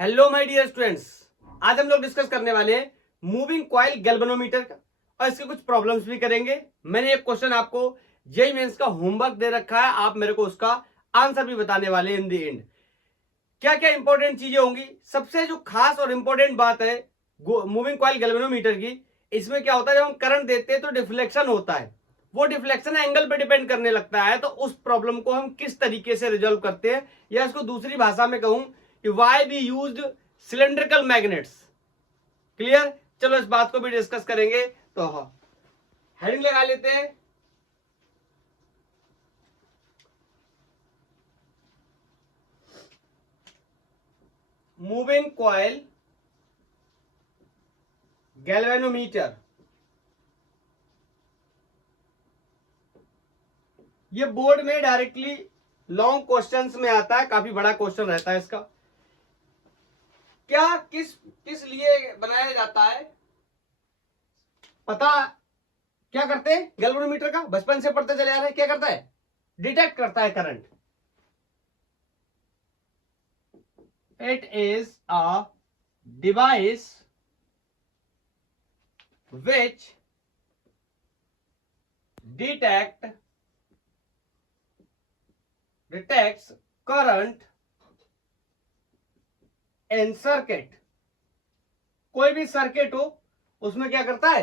Hello my dear students, आज हम लोग डिस्कस करने वाले हैं मूविंग कॉइल गैल्वेनोमीटर का और इसके कुछ प्रॉब्लम्स भी करेंगे। मैंने एक क्वेश्चन आपको जेईई मेंस का होमवर्क दे रखा है, आप मेरे को उसका आंसर भी बताने वाले इन द एंड। क्या क्या इंपॉर्टेंट चीजें होंगी, सबसे जो खास और इंपॉर्टेंट बात है मूविंग कॉइल गैल्वेनोमीटर की, इसमें क्या होता है जब हम करंट देते हैं तो डिफ्लेक्शन होता है, वो डिफ्लेक्शन एंगल पे डिपेंड करने लगता है। तो उस प्रॉब्लम को हम किस तरीके से रिजॉल्व करते हैं, या इसको दूसरी भाषा में कहूं कि why we used cylindrical magnets. Clear? चलो इस बात को भी डिस्कस करेंगे। तो हेडिंग लगा लेते हैं, मूविंग कॉइल गैल्वेनोमीटर। ये बोर्ड में डायरेक्टली लॉन्ग क्वेश्चंस में आता है, काफी बड़ा क्वेश्चन रहता है इसका। क्या किस किस लिए बनाया जाता है, पता क्या करते हैं? गैल्वेनोमीटर का बचपन से पढ़ते चले आ रहे हैं। क्या करता है? डिटेक्ट करता है current. It is a device which detects current in circuit। कोई भी सर्किट हो उसमें क्या करता है?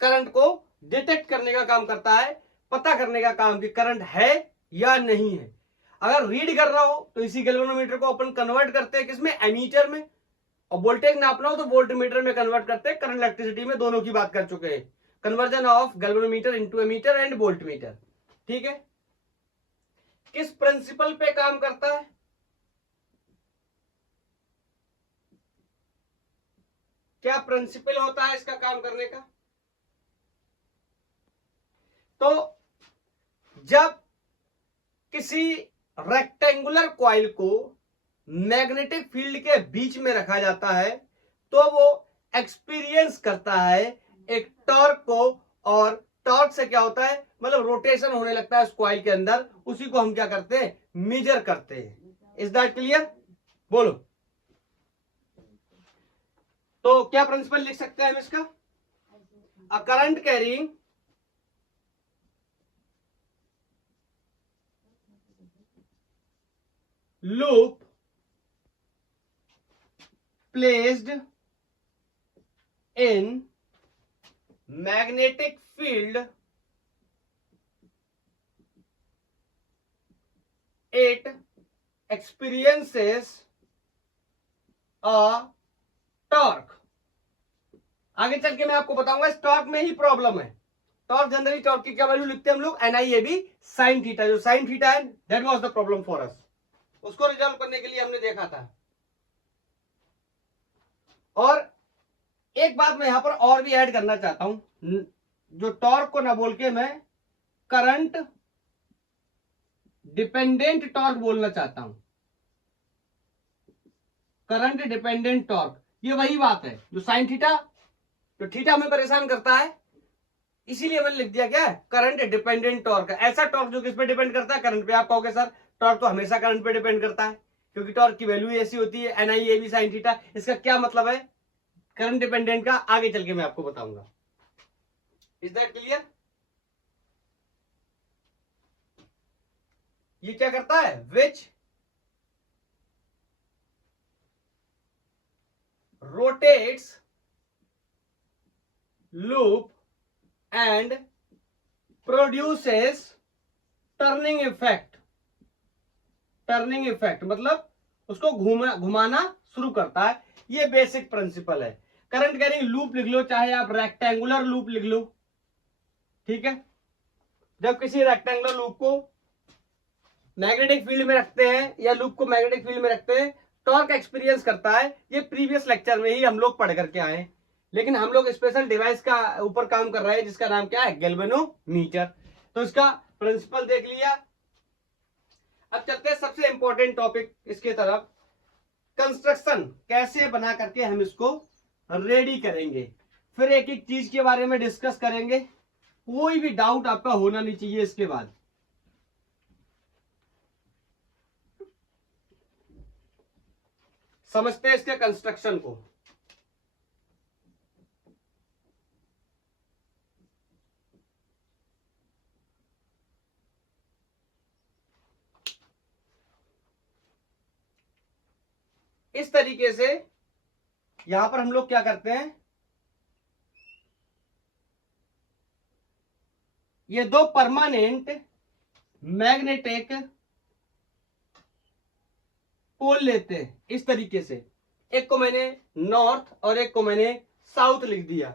करंट को डिटेक्ट करने का काम करता है, पता करने का काम कि करंट है या नहीं है। अगर रीड कर रहा हो तो इसी गैल्वेनोमीटर को अपन कन्वर्ट करते हैं किसमें? एमीटर में। और वोल्टेज नापना हो तो वोल्टमीटर में कन्वर्ट करते हैं। करंट इलेक्ट्रिसिटी में दोनों की बात कर चुके हैं, conversion of galvanometer into ammeter and voltmeter. ठीक है, किस प्रिंसिपल पे काम करता है? क्या प्रिंसिपल होता है इसका काम करने का? तो जब किसी रेक्टेंगुलर कॉइल को मैग्नेटिक फील्ड के बीच में रखा जाता है तो वो एक्सपीरियंस करता है एक टॉर्क को, और टॉर्क से क्या होता है, मतलब रोटेशन होने लगता है उस कॉइल के अंदर। उसी को हम क्या करते हैं? मेजर करते हैं। Is that clear? बोलो। तो क्या प्रिंसिपल लिख सकते हैं हम इसका? A current carrying loop placed in magnetic field, it experiences a torque। आगे चल के मैं आपको बताऊंगा इस टॉर्क में ही प्रॉब्लम है। टॉर्क जनरली, टॉर्क की क्या वैल्यू लिखते हैं हम लोग? NIAB sine theta. जो साइन थीटा है that was the problem for us, उसको रिजॉल्व करने के लिए हमने देखा था। और एक बात मैं यहां पर और भी ऐड करना चाहता हूं, जो टॉर्क को ना बोल के मैं करंट डिपेंडेंट टॉर्क बोलना चाहता हूं। करंट डिपेंडेंट टॉर्क, ये वही बात है जो साइन थीटा, जो थीटा हमें परेशान करता है, इसीलिए मैंने लिख दिया क्या? Current dependent torque. ऐसा टॉर्क जो किस पे डिपेंड करता है? करंट पे। आप कहोगे सर टॉर्क तो हमेशा करंट पे डिपेंड करता है, क्योंकि टॉर्क की वैल्यू ऐसी होती है NIAB साइन थीटा। इसका क्या मतलब है करंट डिपेंडेंट का? आगे चल के मैं आपको बताऊंगा। Is that clear? ये क्या करता है? Which rotates loop and produces turning effect. Turning effect मतलब उसको घुमाना शुरू करता है। ये बेसिक प्रिंसिपल है। करंट कैरिंग लूप लिख लो, चाहे आप रेक्टेंगुलर लूप लिख लो। ठीक है, जब किसी रेक्टेंगुलर लूप को मैग्नेटिक फील्ड में रखते हैं या लूप को मैग्नेटिक फील्ड में रखते हैं, टॉर्क एक्सपीरियंस करता है। ये प्रीवियस लेक्चर में ही हम लोग पढ़ करके आए, लेकिन हम लोग स्पेशल डिवाइस का ऊपर काम कर रहे हैं जिसका नाम क्या है? गैल्वेनोमीटर। तो इसका प्रिंसिपल देख लिया। अब चलते हैं सबसे इंपॉर्टेंट टॉपिक इसके तरफ, कंस्ट्रक्शन कैसे बना करके हम इसको रेडी करेंगे। फिर एक एक चीज के बारे में डिस्कस करेंगे, कोई भी डाउट आपका होना नहीं चाहिए इसके बाद। समझते हैं इसके कंस्ट्रक्शन को। इस तरीके से यहां पर हम लोग क्या करते हैं, ये दो परमानेंट मैग्नेटिक पोल लेते हैं इस तरीके से। एक को मैंने नॉर्थ और एक को मैंने साउथ लिख दिया।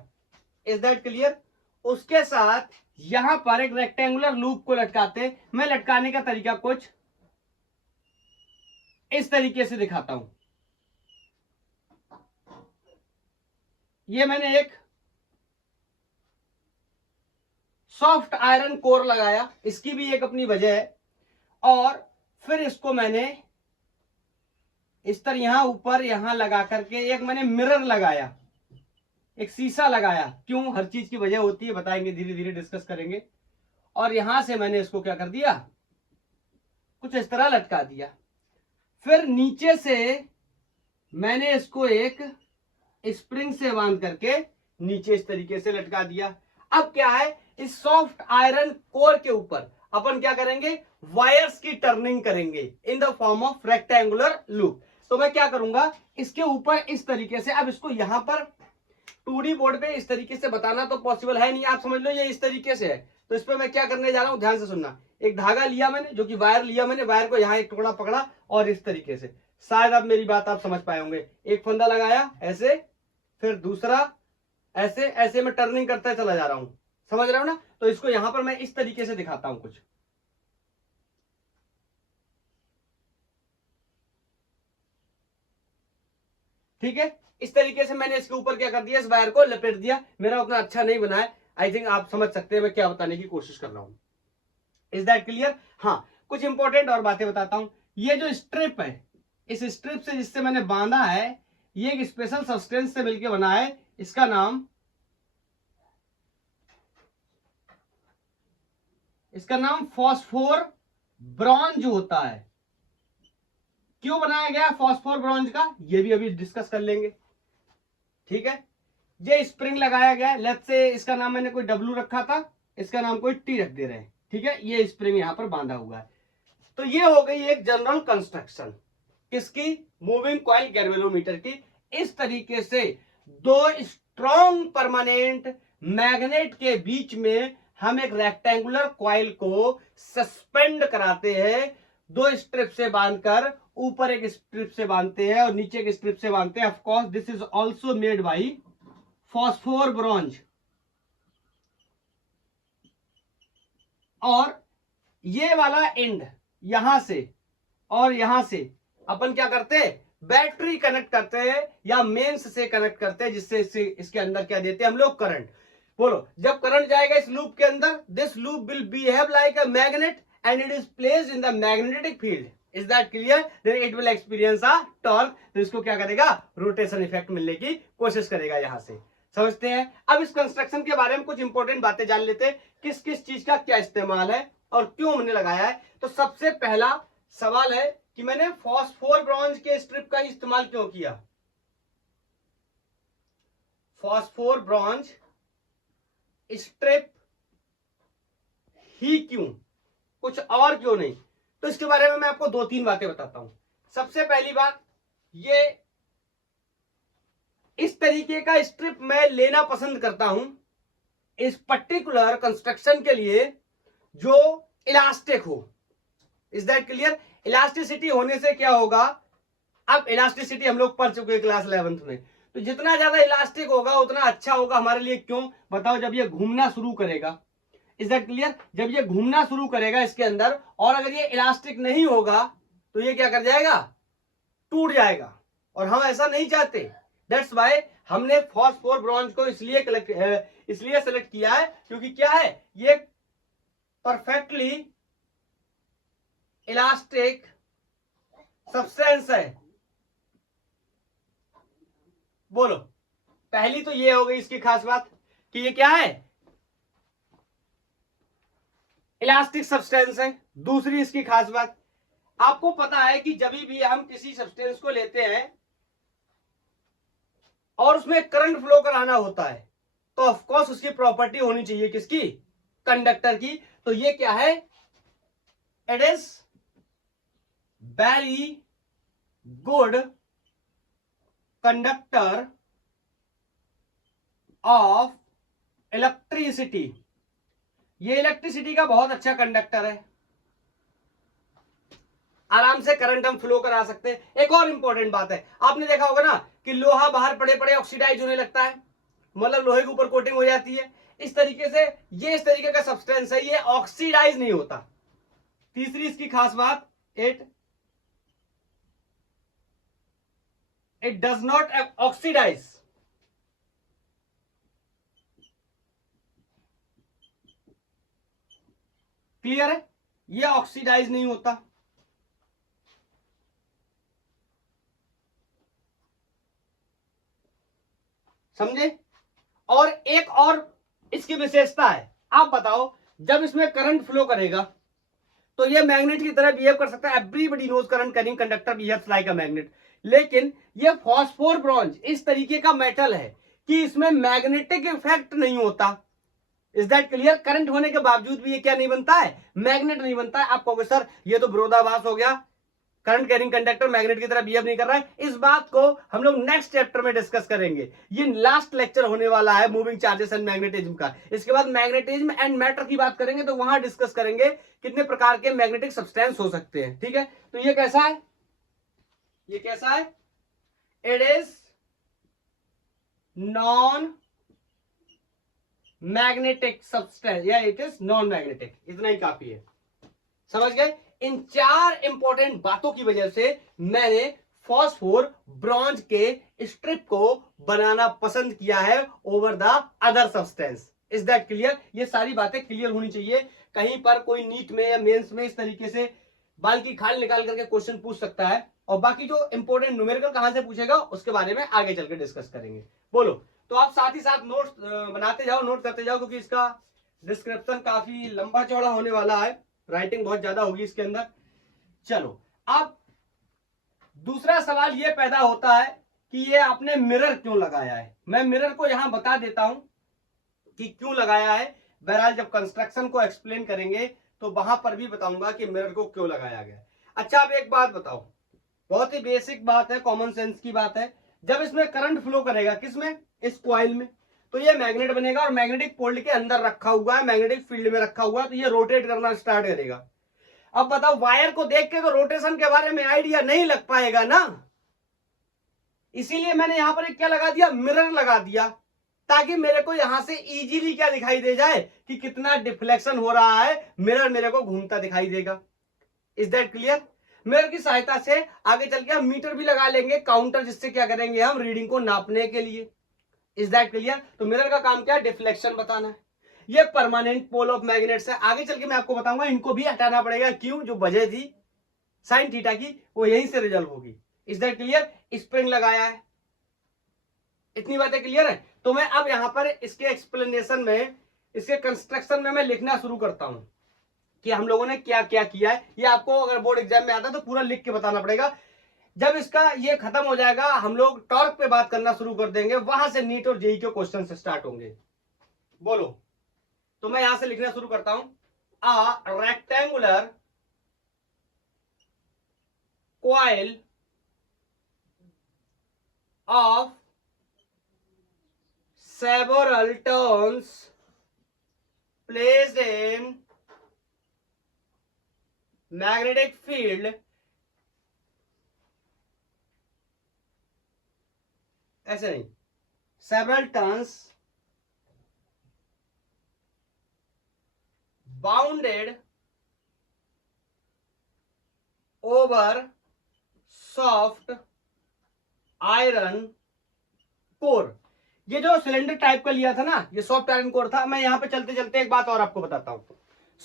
Is that clear? उसके साथ यहां पर एक रेक्टेंगुलर लूप को लटकाते हैं। मैं लटकाने का तरीका कुछ इस तरीके से दिखाता हूं। ये मैंने एक सॉफ्ट आयरन कोर लगाया, इसकी भी एक अपनी वजह है, और फिर इसको मैंने इस तरह यहां ऊपर यहां लगा करके एक मैंने मिरर लगाया, एक शीशा लगाया। क्यों? हर चीज की वजह होती है, बताएंगे, धीरे धीरे डिस्कस करेंगे। और यहां से मैंने इसको क्या कर दिया, कुछ इस तरह लटका दिया। फिर नीचे से मैंने इसको एक स्प्रिंग से बांध करके नीचे इस तरीके से लटका दिया। अब क्या है, इस सॉफ्ट आयरन कोर के ऊपर अपन क्या करेंगे, वायर्स की टर्निंग करेंगे in the form of rectangular loop. तो मैं क्या करूंगा, इसके ऊपर इस तरीके से, अब इसको यहां पर 2D बोर्ड पे इस तरीके से बताना तो पॉसिबल है नहीं, आप समझ लो ये इस तरीके से है। तो इस पर मैं क्या करने जा रहा हूं, ध्यान से सुनना। एक धागा लिया मैंने, जो कि वायर लिया मैंने, वायर को यहां एक टुकड़ा पकड़ा और इस तरीके से, शायद आप मेरी बात आप समझ पाए होंगे। एक फंदा लगाया ऐसे, फिर दूसरा ऐसे, ऐसे मैं टर्निंग करता चला जा रहा हूं, समझ रहे हो ना? तो इसको यहां पर मैं इस तरीके से दिखाता हूं कुछ। ठीक है, इस तरीके से मैंने इसके ऊपर क्या कर दिया, इस वायर को लपेट दिया। मेरा उतना अच्छा नहीं बना है, आई थिंक आप समझ सकते हैं मैं क्या बताने की कोशिश कर रहा हूं। Is that clear? हाँ, कुछ इंपॉर्टेंट और बातें बताता हूं। ये जो स्ट्रिप है, इस स्ट्रिप से जिससे मैंने बांधा है, ये एक स्पेशल सब्सटेंस से मिलकर बना है। इसका नाम फॉस्फोर ब्रॉन्ज होता है। क्यों बनाया गया फॉस्फोर ब्रॉन्ज का, ये भी अभी डिस्कस कर लेंगे। ठीक है, ये स्प्रिंग लगाया गया है। लेट्स से इसका नाम मैंने कोई डब्ल्यू रखा था, इसका नाम कोई टी रख दे रहे हैं। ठीक है, ये स्प्रिंग यहां पर बांधा हुआ है। तो ये हो गई एक जनरल कंस्ट्रक्शन किसकी, मूविंग कॉइल गैल्वेनोमीटर की। इस तरीके से दो स्ट्रॉन्ग परमानेंट मैग्नेट के बीच में हम एक रेक्टेंगुलर कॉइल को सस्पेंड कराते हैं, दो स्ट्रिप से बांधकर, ऊपर एक स्ट्रिप से बांधते हैं और नीचे एक स्ट्रिप से बांधते हैं। Of course this is also made by phosphor bronze. और ये वाला एंड यहां से और यहां से अपन क्या करते हैं, बैटरी कनेक्ट करते हैं या मेंस से कनेक्ट करते हैं, जिससे इसके अंदर क्या देते हैं हम लोग, करंट। बोलो, जब करंट जाएगा इस लूप के अंदर, this loop will behave like a magnet and it is placed in the magnetic field. Is that clear? Then it will experience a torque. तो इसको क्या करेगा, रोटेशन इफेक्ट मिलने की कोशिश करेगा। यहां से समझते हैं। अब इस कंस्ट्रक्शन के बारे में कुछ इंपॉर्टेंट बातें जान लेते हैं, किस किस चीज का क्या इस्तेमाल है और क्यों हमने लगाया है। तो सबसे पहला सवाल है कि मैंने फॉस्फोर ब्रॉन्ज के स्ट्रिप का इस्तेमाल क्यों किया। फॉस्फोर ब्रॉन्ज स्ट्रिप ही क्यों, कुछ और क्यों नहीं। तो इसके बारे में मैं आपको दो तीन बातें बताता हूं। सबसे पहली बात, ये इस तरीके का स्ट्रिप मैं लेना पसंद करता हूं इस पर्टिकुलर कंस्ट्रक्शन के लिए जो इलास्टिक हो। Is that clear? इलास्टिसिटी होने से क्या होगा, अब इलास्टिसिटी हम लोग पढ़ चुके हैं क्लास 11th में। तो जितना ज्यादा इलास्टिक होगा उतना अच्छा होगा हमारे लिए। क्यों बताओ, जब ये घूमना शुरू करेगा, इज दैट क्लियर, जब ये घूमना शुरू करेगा इसके अंदर, और अगर ये इलास्टिक नहीं होगा तो ये क्या कर जाएगा, टूट जाएगा, और हम ऐसा नहीं चाहते। दैट्स वाई हमने फॉस्फोर ब्रॉन्ज को इसलिए सेलेक्ट किया है, क्योंकि क्या है, ये परफेक्टली इलास्टिक सब्सटेंस है। बोलो, पहली तो ये हो गई इसकी खास बात कि ये क्या है, इलास्टिक सब्सटेंस है। दूसरी इसकी खास बात, आपको पता है कि जब भी हम किसी सब्सटेंस को लेते हैं और उसमें करंट फ्लो कराना होता है, तो ऑफ कोर्स उसकी प्रॉपर्टी होनी चाहिए किसकी, कंडक्टर की। तो ये क्या है, it is very good conductor of electricity. ये इलेक्ट्रिसिटी का बहुत अच्छा कंडक्टर है, आराम से करंट हम फ्लो करा सकते हैं। एक और इंपॉर्टेंट बात है, आपने देखा होगा ना कि लोहा बाहर पड़े पड़े ऑक्सीडाइज होने लगता है, मतलब लोहे के ऊपर कोटिंग हो जाती है। इस तरीके से ये इस तरीके का सब्सटेंस है, ये ऑक्सीडाइज नहीं होता। तीसरी इसकी खास बात, it does not oxidise. Clear है, ये ऑक्सीडाइज नहीं होता। समझे। और एक और इसकी विशेषता है, आप बताओ, जब इसमें करंट फ्लो करेगा तो ये मैग्नेट की तरह बिहेव कर सकता है। Everybody knows current carrying conductor behaves like a magnet. लेकिन ये फॉस्फोर ब्रॉन्ज इस तरीके का मेटल है कि इसमें मैग्नेटिक इफेक्ट नहीं होता। Is that clear. करंट होने के बावजूद भी ये क्या नहीं बनता है, मैग्नेट नहीं बनता है। आप कहोगे सर ये तो विरोधाभास हो गया, करंट कैरिंग कंडक्टर मैग्नेट की तरह बिहेव नहीं कर रहा है। इस बात को हम लोग नेक्स्ट चैप्टर में डिस्कस करेंगे। ये लास्ट लेक्चर होने वाला है मूविंग चार्जेस एंड मैग्नेटिज्म का। इसके बाद मैग्नेटिज्म एंड मैटर की बात करेंगे, तो वहां डिस्कस करेंगे कितने प्रकार के मैग्नेटिक सब्सटेंस हो सकते हैं। ठीक है, तो ये कैसा है, ये कैसा है, it is non magnetic substance या इट इज नॉन मैग्नेटिक। इतना ही काफी है, समझ गए। इन चार इंपॉर्टेंट बातों की वजह से मैंने फॉस्फोर ब्रॉन्ज के स्ट्रिप को बनाना पसंद किया है over the other substance. Is that clear. ये सारी बातें क्लियर होनी चाहिए। कहीं पर कोई नीट में या मेंस में इस तरीके से बाल की खाल निकाल करके क्वेश्चन पूछ सकता है, और बाकी जो इंपॉर्टेंट न्यूमेरिकल कहां से पूछेगा उसके बारे में आगे चलकर डिस्कस करेंगे। बोलो, तो आप साथ ही साथ नोट्स बनाते जाओ, नोट करते जाओ, क्योंकि इसका डिस्क्रिप्शन काफी लंबा चौड़ा होने वाला है, राइटिंग बहुत ज्यादा होगी इसके अंदर। चलो, अब दूसरा सवाल ये पैदा होता है कि ये आपने मिरर क्यों लगाया है। मैं मिरर को यहां बता देता हूं कि क्यों लगाया है। बहरहाल जब कंस्ट्रक्शन को एक्सप्लेन करेंगे तो वहां पर भी बताऊंगा कि मिरर को क्यों लगाया गया। अच्छा, अब एक बात बताओ, बहुत ही बेसिक बात है, कॉमन सेंस की बात है। जब इसमें करंट फ्लो करेगा, किसमें, इस कॉइल में, तो ये मैग्नेट बनेगा और मैग्नेटिक पोल के अंदर रखा हुआ है, मैग्नेटिक फील्ड में रखा हुआ है, तो ये रोटेट करना स्टार्ट करेगा। अब बताओ, वायर को देख के तो रोटेशन के बारे में आइडिया नहीं लग पाएगा ना, इसीलिए मैंने यहां पर एक क्या लगा दिया, मिरर लगा दिया, ताकि मेरे को यहां से इजीली क्या दिखाई दे जाए कि कितना डिफ्लेक्शन हो रहा है, मिरर मेरे को घूमता दिखाई देगा। Is that clear. मिरर की सहायता से आगे चल के हम मीटर भी लगा लेंगे, काउंटर, जिससे क्या करेंगे हम रीडिंग को नापने के लिए। Is that clear. तो मिरर का काम क्या है, डिफ्लेक्शन बताना है। ये परमानेंट पोल ऑफ मैग्नेट्स है, आगे चल के मैं आपको बताऊंगा, इनको भी हटाना पड़ेगा। क्यों, जो वजह थी साइन थीटा की वो यहीं से रिजल्व होगी। Is that clear. स्प्रिंग लगाया है, इतनी बातें क्लियर है। तो मैं अब यहां पर इसके एक्सप्लेनेशन में, इसके कंस्ट्रक्शन में मैं लिखना शुरू करता हूं कि हम लोगों ने क्या क्या किया है। ये आपको अगर बोर्ड एग्जाम में आता है तो पूरा लिख के बताना पड़ेगा। जब इसका ये खत्म हो जाएगा, हम लोग टॉर्क पे बात करना शुरू कर देंगे, वहां से नीट और जेई के क्वेश्चन स्टार्ट होंगे। बोलो, तो मैं यहां से लिखना शुरू करता हूं, a rectangular coil of several turns placed in magnetic field ऐसे नहीं, several turns bounded over soft iron core। ये जो सिलेंडर टाइप का लिया था ना, ये सॉफ्ट आयरन कोर था। मैं यहां पे चलते चलते एक बात और आपको बताता हूं,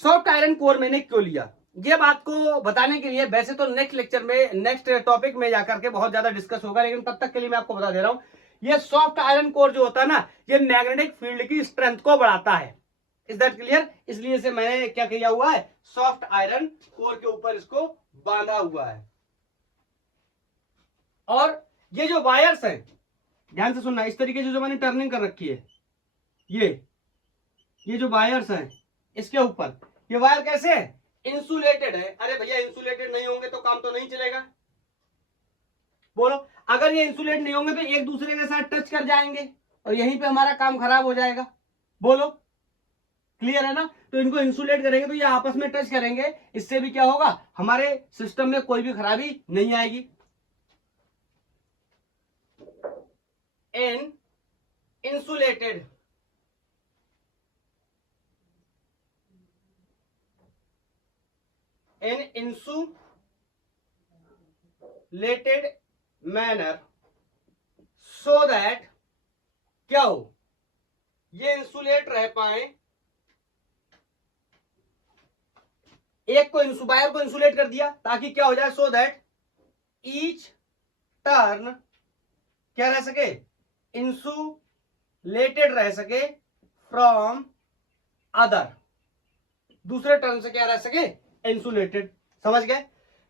सॉफ्ट आयरन कोर मैंने क्यों लिया, ये बात को बताने के लिए। वैसे तो नेक्स्ट लेक्चर में, नेक्स्ट टॉपिक में जाकर के बहुत ज्यादा डिस्कस होगा, लेकिन तब तक के लिए मैं आपको बता दे रहा हूं, ये सॉफ्ट आयरन कोर जो होता है ना, ये मैग्नेटिक फील्ड की स्ट्रेंथ को बढ़ाता है। Is that clear. इसलिए से मैंने क्या किया हुआ है, सॉफ्ट आयरन कोर के ऊपर इसको बांधा हुआ है। और ये जो वायर्स हैं, ध्यान से सुनना, इस तरीके से जो मैंने टर्निंग कर रखी है, ये जो वायर्स हैं इसके ऊपर, ये वायर कैसे है, इंसुलेटेड है। अरे भैया इंसुलेटेड नहीं होंगे तो काम तो नहीं चलेगा। बोलो, अगर ये इंसुलेट नहीं होंगे तो एक दूसरे के साथ टच कर जाएंगे और यहीं पे हमारा काम खराब हो जाएगा। बोलो, क्लियर है ना? तो इनको इंसुलेट करेंगे तो ये आपस में टच करेंगे, इससे भी क्या होगा, हमारे सिस्टम में कोई भी खराबी नहीं आएगी। इन insulated in insulated manner so that क्या हो, ये इंसुलेट रह पाए, एक को वायर को इंसुलेट कर दिया ताकि क्या हो जाए, सो दैट ईच टर्न क्या रह सके, इंसुलेटेड रह सके फ्रॉम अदर, दूसरे टर्न से क्या रह सके, इंसुलेटेड। समझ गए?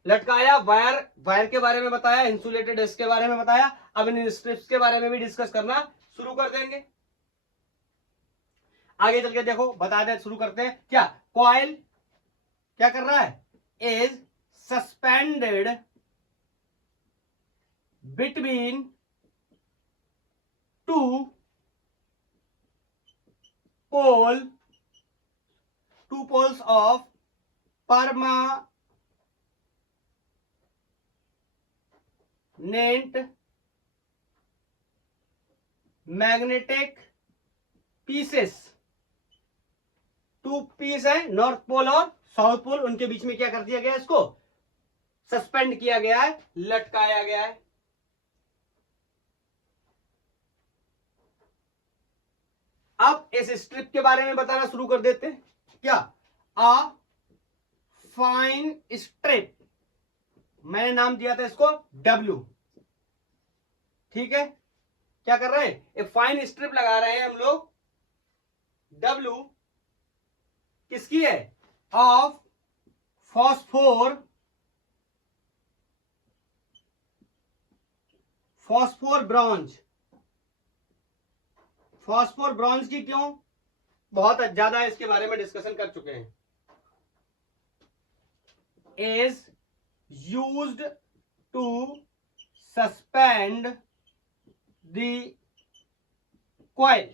लटकाया वायर के बारे में बताया, इंसुलेटेड इसके बारे में बताया, अब इन स्ट्रिप्स के बारे में भी डिस्कस करना शुरू कर देंगे। आगे चल के देखो, बता दे, शुरू करते हैं। क्या कॉइल क्या कर रहा है, is suspended between two poles of permanent magnetic pieces, two piece है, नॉर्थ पोल और साउथ पोल, उनके बीच में क्या कर दिया गया, इसको सस्पेंड किया गया है, लटकाया गया है। अब इस स्ट्रिप के बारे में बताना शुरू कर देते हैं। क्या, आ फाइन स्ट्रिप, मैंने नाम दिया था इसको डब्ल्यू, ठीक है? क्या कर रहे हैं, एक फाइन स्ट्रिप लगा रहे हैं हम लोग, डब्ल्यू किसकी है, of phosphor bronze, phosphor bronze की, क्यों, बहुत ज्यादा इसके बारे में डिस्कशन कर चुके हैं। Is used to suspend the coil,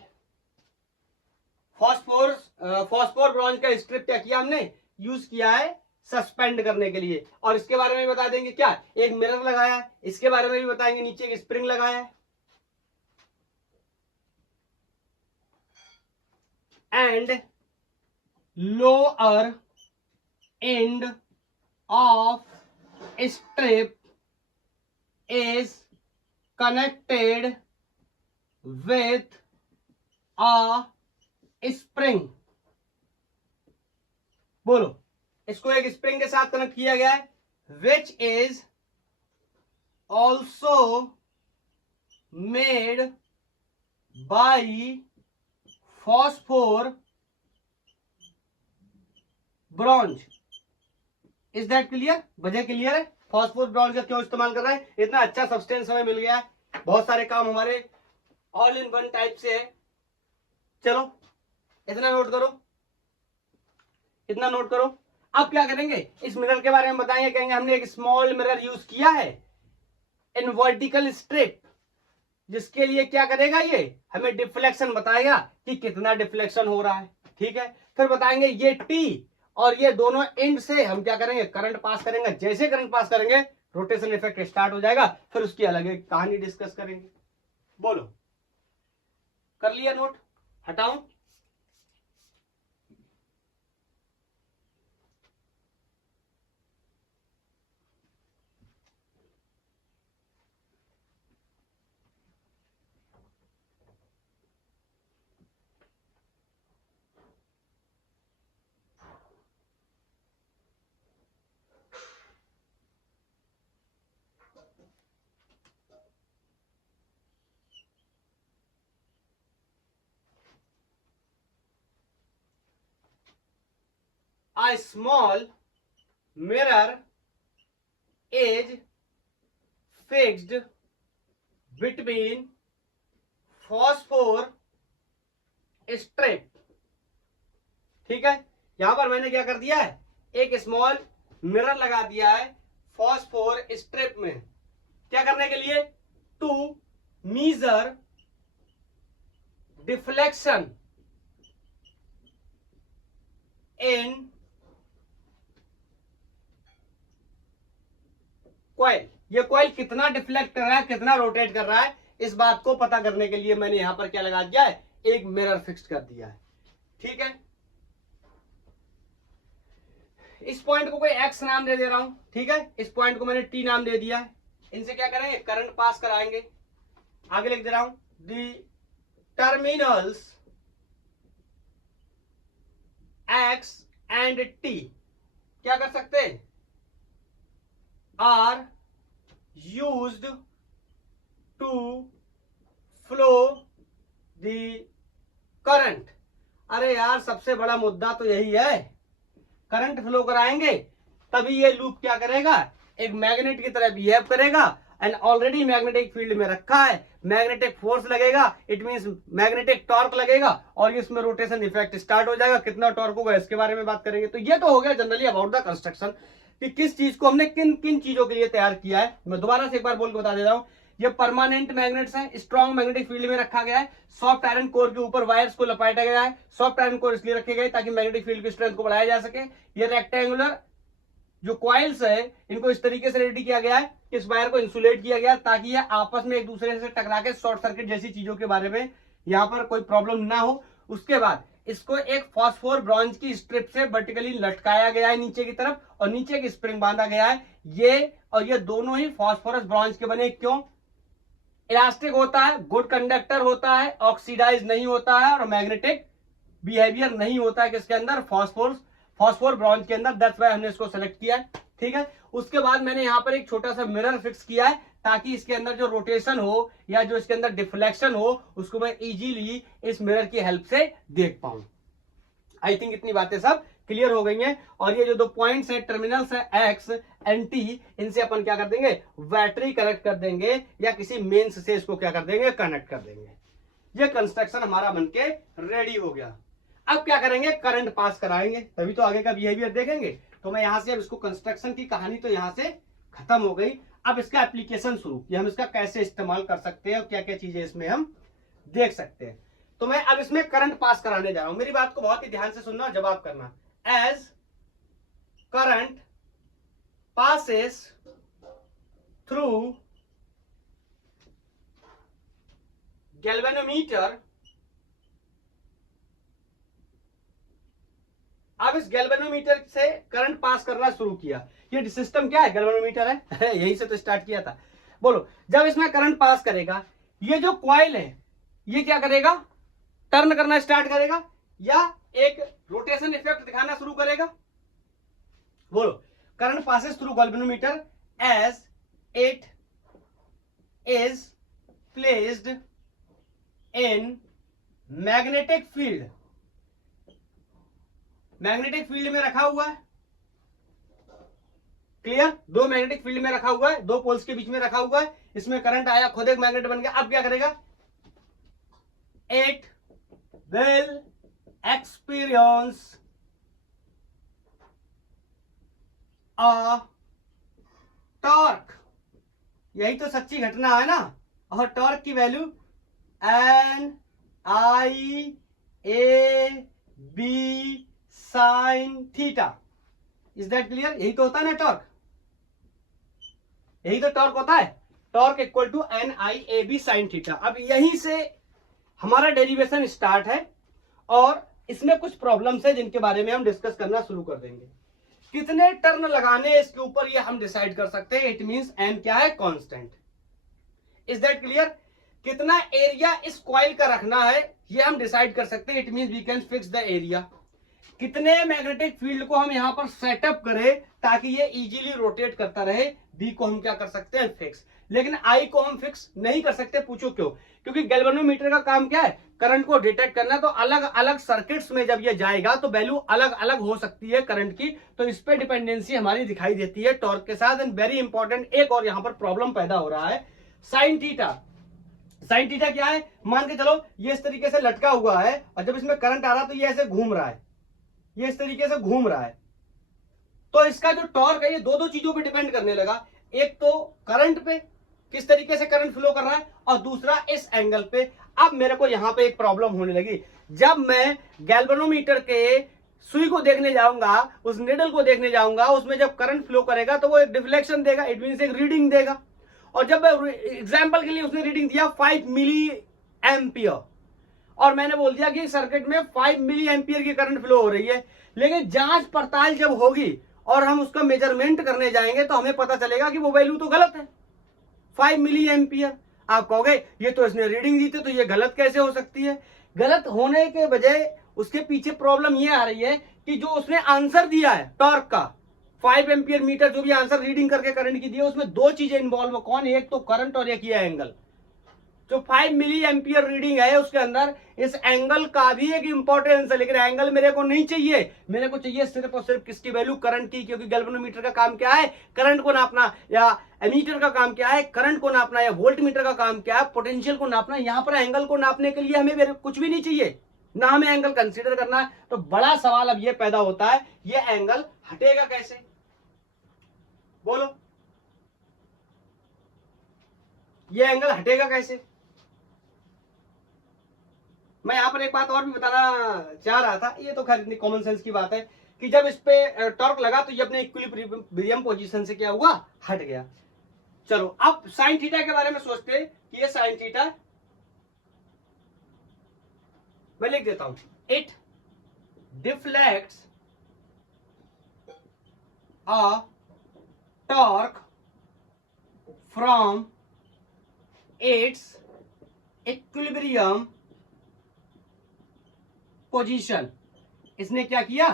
phosphor bronze का स्ट्रिप क्या किया हमने, यूज किया है सस्पेंड करने के लिए। और इसके बारे में बता देंगे, क्या एक मिरर लगाया है, इसके बारे में भी बताएंगे, नीचे एक स्प्रिंग लगाया है, and lower end of strip is connected with a spring। बोलो, इसको एक स्प्रिंग के साथ कनेक्ट किया गया है, which is also made by phosphor bronze. Is that clear? वजह क्लियर है, फॉस्फोर ब्रॉन्ज का क्यों इस्तेमाल कर रहे हैं, इतना अच्छा सब्सटेंस हमें मिल गया है, बहुत सारे काम हमारे ऑल इन वन टाइप से है। चलो इतना नोट करो, इतना नोट करो। अब क्या करेंगे, इस मिरर के बारे में बताएंगे, कहेंगे हमने एक स्मॉल मिरर यूज किया है इन वर्टिकल स्ट्रिप, जिसके लिए क्या करेगा, ये हमें डिफ्लेक्शन बताएगा कि कितना डिफ्लेक्शन हो रहा है, ठीक है? फिर बताएंगे ये टी और ये दोनों एंड से हम क्या करेंगे, करंट पास करेंगे, जैसे करंट पास करेंगे रोटेशन इफेक्ट स्टार्ट हो जाएगा, फिर उसकी अलग एक कहानी डिस्कस करेंगे। बोलो, कर लिया नोट? हटाऊं? A small mirror is fixed between phosphor strip, ठीक है। यहां पर मैंने क्या कर दिया है, एक स्मॉल मिरर लगा दिया है फॉस्फोर स्ट्रिप में, क्या करने के लिए, to measure deflection in coil. ये कॉइल कितना डिफ्लेक्ट कर रहा है, कितना रोटेट कर रहा है, इस बात को पता करने के लिए मैंने यहां पर क्या लगा दिया है, एक मिरर फिक्स कर दिया है, ठीक है। इस पॉइंट को कोई एक्स नाम दे रहा हूं, ठीक है, इस पॉइंट को मैंने टी नाम दे दिया है। इनसे क्या करेंगे, करंट पास कराएंगे। आगे लिख दे रहा हूं, the terminals X and T क्या कर सकते हैं, are used to flow the current. अरे यार, सबसे बड़ा मुद्दा तो यही है, करंट फ्लो कराएंगे तभी ये लूप क्या करेगा, एक मैग्नेट की तरह बिहेव करेगा, एंड ऑलरेडी मैग्नेटिक फील्ड में रखा है, मैग्नेटिक फोर्स लगेगा, इट मींस मैग्नेटिक टॉर्क लगेगा, और इसमें रोटेशन इफेक्ट स्टार्ट हो जाएगा। कितना टॉर्क होगा इसके बारे में बात करेंगे। तो ये तो हो गया जनरली अबाउट द कंस्ट्रक्शन, कि किस चीज को हमने किन किन चीजों के लिए तैयार किया है। मैं दोबारा से एक बार बोल के बता दे रहा हूं, ये परमानेंट मैग्नेट्स हैं, स्ट्रॉन्ग मैग्नेटिक फील्ड में रखा गया है, सॉफ्ट आयरन कोर के ऊपर वायर्स को लपेटा गया है। सॉफ्ट आयरन कोर इसलिए रखे गए ताकि मैग्नेटिक फील्ड की स्ट्रेंथ को बढ़ाया जा सके। ये रेक्टेंगुलर जो कॉइल्स है, इनको इस तरीके से रेडी किया गया है, इस वायर को इंसुलेट किया गया ताकि ये आपस में एक दूसरे से टकरा के शॉर्ट सर्किट जैसी चीजों के बारे में यहाँ पर कोई प्रॉब्लम ना हो। उसके बाद इसको एक फॉस्फोर ब्रॉन्ज की स्ट्रिप से वर्टिकली लटकाया गया है नीचे की तरफ, और नीचे की स्प्रिंग बांधा गया है। ये और ये दोनों ही फॉस्फोरस ब्रॉन्ज के बने। क्यों, इलास्टिक होता है, गुड कंडक्टर होता है, ऑक्सीडाइज नहीं होता है, और मैग्नेटिक बिहेवियर नहीं होता है किसके अंदर, फॉस्फोर ब्रॉन्ज के अंदर। दैट्स व्हाई हमने इसको सेलेक्ट किया है, ठीक है। उसके बाद मैंने यहां पर एक छोटा सा मिरर फिक्स किया है ताकि इसके अंदर जो रोटेशन हो या जो इसके अंदर डिफ्लेक्शन हो उसको मैं इजीली इस मिरर की हेल्प से देख पाऊं। आई थिंक इतनी बातें सब क्लियर हो गई हैं। और ये जो दो पॉइंट्स है, टर्मिनल्स है एक्स एंड टी, इनसे अपन क्या कर देंगे, बैटरी कनेक्ट कर देंगे या किसी मेंस से इसको क्या कर देंगे, कनेक्ट कर देंगे। ये कंस्ट्रक्शन हमारा बनके रेडी हो गया। अब क्या करेंगे, करंट पास कराएंगे, तभी तो आगे का बिहेवियर देखेंगे। तो मैं यहां से अब इसको कंस्ट्रक्शन की कहानी तो यहां से खत्म हो गई। अब इसका एप्लीकेशन शुरू कि हम इसका कैसे इस्तेमाल कर सकते हैं और क्या क्या चीजें इसमें हम देख सकते हैं। तो मैं अब इसमें करंट पास कराने जा रहा हूं। मेरी बात को बहुत ही ध्यान से सुनना और जवाब करना। As current passes through galvanometer, अब इस गैल्वेनोमीटर से करंट पास करना शुरू किया। ये सिस्टम क्या है, गैल्वेनोमीटर है यही से तो स्टार्ट किया था। बोलो, जब इसमें करंट पास करेगा, ये जो कॉइल है ये क्या करेगा, टर्न करना स्टार्ट करेगा या एक रोटेशन इफेक्ट दिखाना शुरू करेगा। बोलो, current passes through galvanometer as it is placed in magnetic field. Magnetic field में रखा हुआ है, क्लियर, दो मैग्नेटिक फील्ड में रखा हुआ है, दो पोल्स के बीच में रखा हुआ है। इसमें करंट आया, खुद एक मैग्नेट बन गया। अब क्या करेगा, it will experience a torque. यही तो सच्ची घटना है ना। और टॉर्क की value N I A B sine theta. Is that clear. यही तो होता है ना टॉर्क, यही तो टॉर्क होता है। Torque equal to N I A B sine theta. अब यहीं से हमारा डेरिवेशन स्टार्ट है और इसमें कुछ प्रॉब्लम्स है जिनके बारे में हम डिस्कस करना शुरू कर देंगे। कितने टर्न लगाने इसके ऊपर ये हम डिसाइड कर सकते हैं। इट मींस एन क्या है, कांस्टेंट। Is that clear. कितना एरिया इस कॉइल का रखना है ये हम डिसाइड कर सकते हैं। It means we can fix the area. कितने मैग्नेटिक फील्ड को हम यहां पर सेटअप करें ताकि ये इजीली रोटेट करता रहे, बी को हम क्या कर सकते हैं, फिक्स। लेकिन आई को हम फिक्स नहीं कर सकते। पूछो क्यों, क्योंकि गैल्वेनोमीटर का काम क्या है, करंट को डिटेक्ट करना। तो अलग अलग सर्किट्स में जब ये जाएगा तो वैल्यू अलग अलग हो सकती है करंट की, तो इस पे डिपेंडेंसी हमारी दिखाई देती है टॉर्क के साथ। एंड वेरी इंपॉर्टेंट एक और यहां पर प्रॉब्लम पैदा हो रहा है, साइन थीटा। साइन थीटा क्या है, मान के चलो ये इस तरीके से लटका हुआ है और जब इसमें करंट आ रहा है तो ये ऐसे घूम रहा है, ये इस तरीके से घूम रहा है, तो इसका जो टॉर्क है ये दो चीजों पे डिपेंड करने लगा, एक तो करंट पे, किस तरीके से करंट फ्लो कर रहा है, और दूसरा इस एंगल पे। अब मेरे को यहां पे एक प्रॉब्लम होने लगी, जब मैं गैल्वेनोमीटर के सुई को देखने जाऊंगा, उस निडल को देखने जाऊंगा, उसमें जब करंट फ्लो करेगा तो वो एक डिफ्लेक्शन देगा, इट मींस एक रीडिंग देगा। और जब एग्जांपल के लिए उसने रीडिंग दिया 5 मिली एम्पियर, और मैंने बोल दिया कि सर्किट में 5 मिली एम्पियर की करंट फ्लो हो रही है, लेकिन जांच पड़ताल जब होगी और हम उसका मेजरमेंट करने जाएंगे तो हमें पता चलेगा कि वो वैल्यू तो गलत है, 5 मिली एम्पियर। आप कहोगे ये तो इसने रीडिंग दी थी तो ये गलत कैसे हो सकती है? गलत होने के बजाय उसके पीछे प्रॉब्लम ये आ रही है कि जो उसने आंसर दिया है टॉर्क का 5 एम्पियर मीटर, जो भी आंसर रीडिंग करके करंट की दी है, उसमें दो चीजें इन्वॉल्व, कौन, एक तो करंट और एक ये एंगल। जो 5 मिली एम्पियर रीडिंग है उसके अंदर इस एंगल का भी एक इंपॉर्टेंस है, लेकिन एंगल मेरे को नहीं चाहिए, मेरे को चाहिए सिर्फ और सिर्फ किसकी वैल्यू, करंट की। क्योंकि गैल्वेनोमीटर का काम क्या है, करंट को नापना, या एमीटर का काम क्या है, करंट को नापना, या वोल्टमीटर का काम क्या है, पोटेंशियल को नापना। यहां पर एंगल को नापने के लिए हमें कुछ भी नहीं चाहिए, ना हमें एंगल कंसीडर करना है। तो बड़ा सवाल अब ये पैदा होता है, ये एंगल हटेगा कैसे? बोलो, ये एंगल हटेगा कैसे? मैं यहां पर एक बात और भी बताना चाह रहा था, ये तो खैर इतनी कॉमन सेंस की बात है कि जब इस पे टॉर्क लगा तो ये अपने इक्विलिब्रियम पोजीशन से क्या हुआ, हट गया। चलो अब साइन थीटा के बारे में सोचते हैं कि ये साइन थीटा, मैं लिख देता हूं, it deflects a torque from its equilibrium position. इसने क्या किया,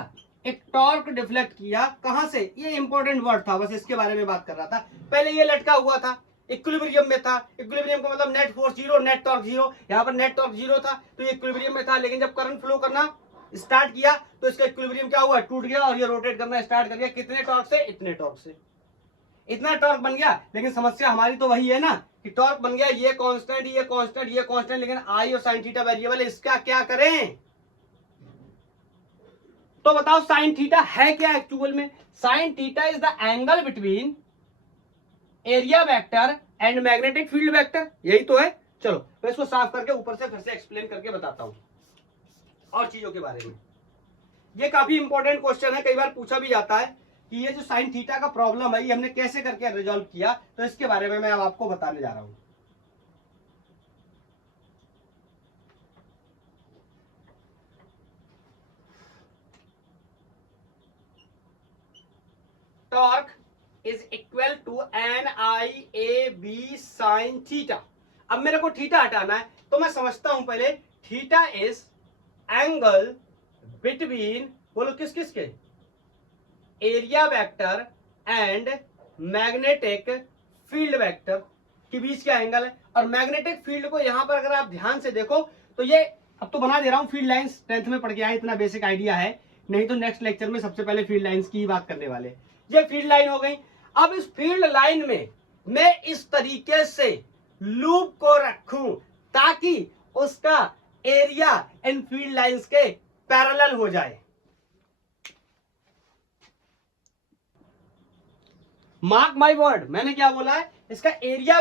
एक टॉर्क डिफ्लेक्ट किया, कहां से, ये इंपॉर्टेंट वर्ड था, बस इसके बारे में बात कर रहा था। पहले ये लटका हुआ था, इक्विलिब्रियम में था, इक्विलिब्रियम का मतलब net force zero, net torque zero, यहां पर नेट टॉर्क जीरो था तो ये इक्विलिब्रियम में था। लेकिन जब करंट फ्लो करना स्टार्ट किया तो इसका इक्विलिब्रियम क्या हुआ, टूट गया, और ये रोटेट करना स्टार्ट कर गया। कितने टॉर्क से, इतने टॉर्क से, इतना टॉर्क बन गया। लेकिन समस्या हमारी तो वही है ना कि टॉर्क बन गया, ये कांस्टेंट, ये कांस्टेंट, ये कांस्टेंट, लेकिन आई और साइन थीटा वेरिएबल है, इसका क्या करें? तो बताओ साइन थीटा है क्या एक्चुअल में? Sign theta is the angle between area vector and magnetic field vector, यही तो है। चलो मैं इसको साफ करके ऊपर से फिर से एक्सप्लेन करके बताता हूं और चीजों के बारे में। ये काफी इंपॉर्टेंट क्वेश्चन है, कई बार पूछा भी जाता है कि ये जो साइन थीटा का प्रॉब्लम है ये हमने कैसे करके रिजॉल्व किया, तो इसके बारे में मैं अब आपको बताने जा रहा हूं। Torque is equal to NIAB sine theta. अब मेरे को थीटा हटाना है तो मैं समझता हूं पहले, थीटा इज एंगल बिटवीन, बोलो किस किस के, area vector and magnetic field vector के बीच का एंगल है। और मैग्नेटिक फील्ड को यहां पर अगर आप ध्यान से देखो तो ये, अब तो बना दे रहा हूं, फील्ड लाइंस 10th में पढ़ के आए, इतना बेसिक आइडिया है, नहीं तो नेक्स्ट लेक्चर में सबसे पहले फील्ड लाइंस की ही बात करने वाले। ये फील्ड लाइन हो गई। अब इस फील्ड लाइन में मैं इस तरीके से लूप को रखूं ताकि उसका एरिया इन फील्ड लाइंस के पैरेलल हो जाए। मार्क माय वर्ड, मैंने क्या बोला है, इसका एरिया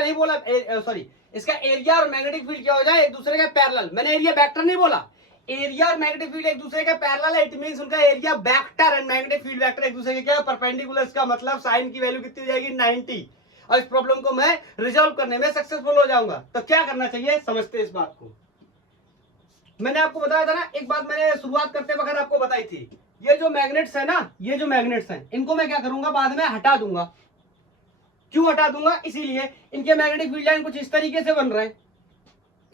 नहीं बोला, सॉरी, इसका एरिया और मैग्नेटिक फील्ड क्या हो जाए, एक दूसरे के पैरेलल। मैंने एरिया वेक्टर नहीं बोला, एरिया और मैग्नेटिक फील्ड एक दूसरे के पैरेलल है, इट मींस उनका area vector and magnetic field vector एक दूसरे के क्या, परपेंडिकुलर। इसका मतलब साइन की वैल्यू कितनी जाएगी, 90। और इस प्रॉब्लम को मैं रिजॉल्व करने में सक्सेसफुल हो जाऊंगा। तो क्या करना चाहिए, समझते इस बात को। मैंने आपको बताया था ना, एक बात मैंने शुरुआत करते वक्त आपको बताई थी, ये जो मैग्नेट्स है ना, ये जो मैग्नेट्स हैं, इनको मैं क्या करूंगा, बाद में हटा दूंगा। क्यों हटा दूंगा, इसीलिए इनके मैग्नेटिक फील्ड लाइन कुछ इस तरीके से बन रहे हैं।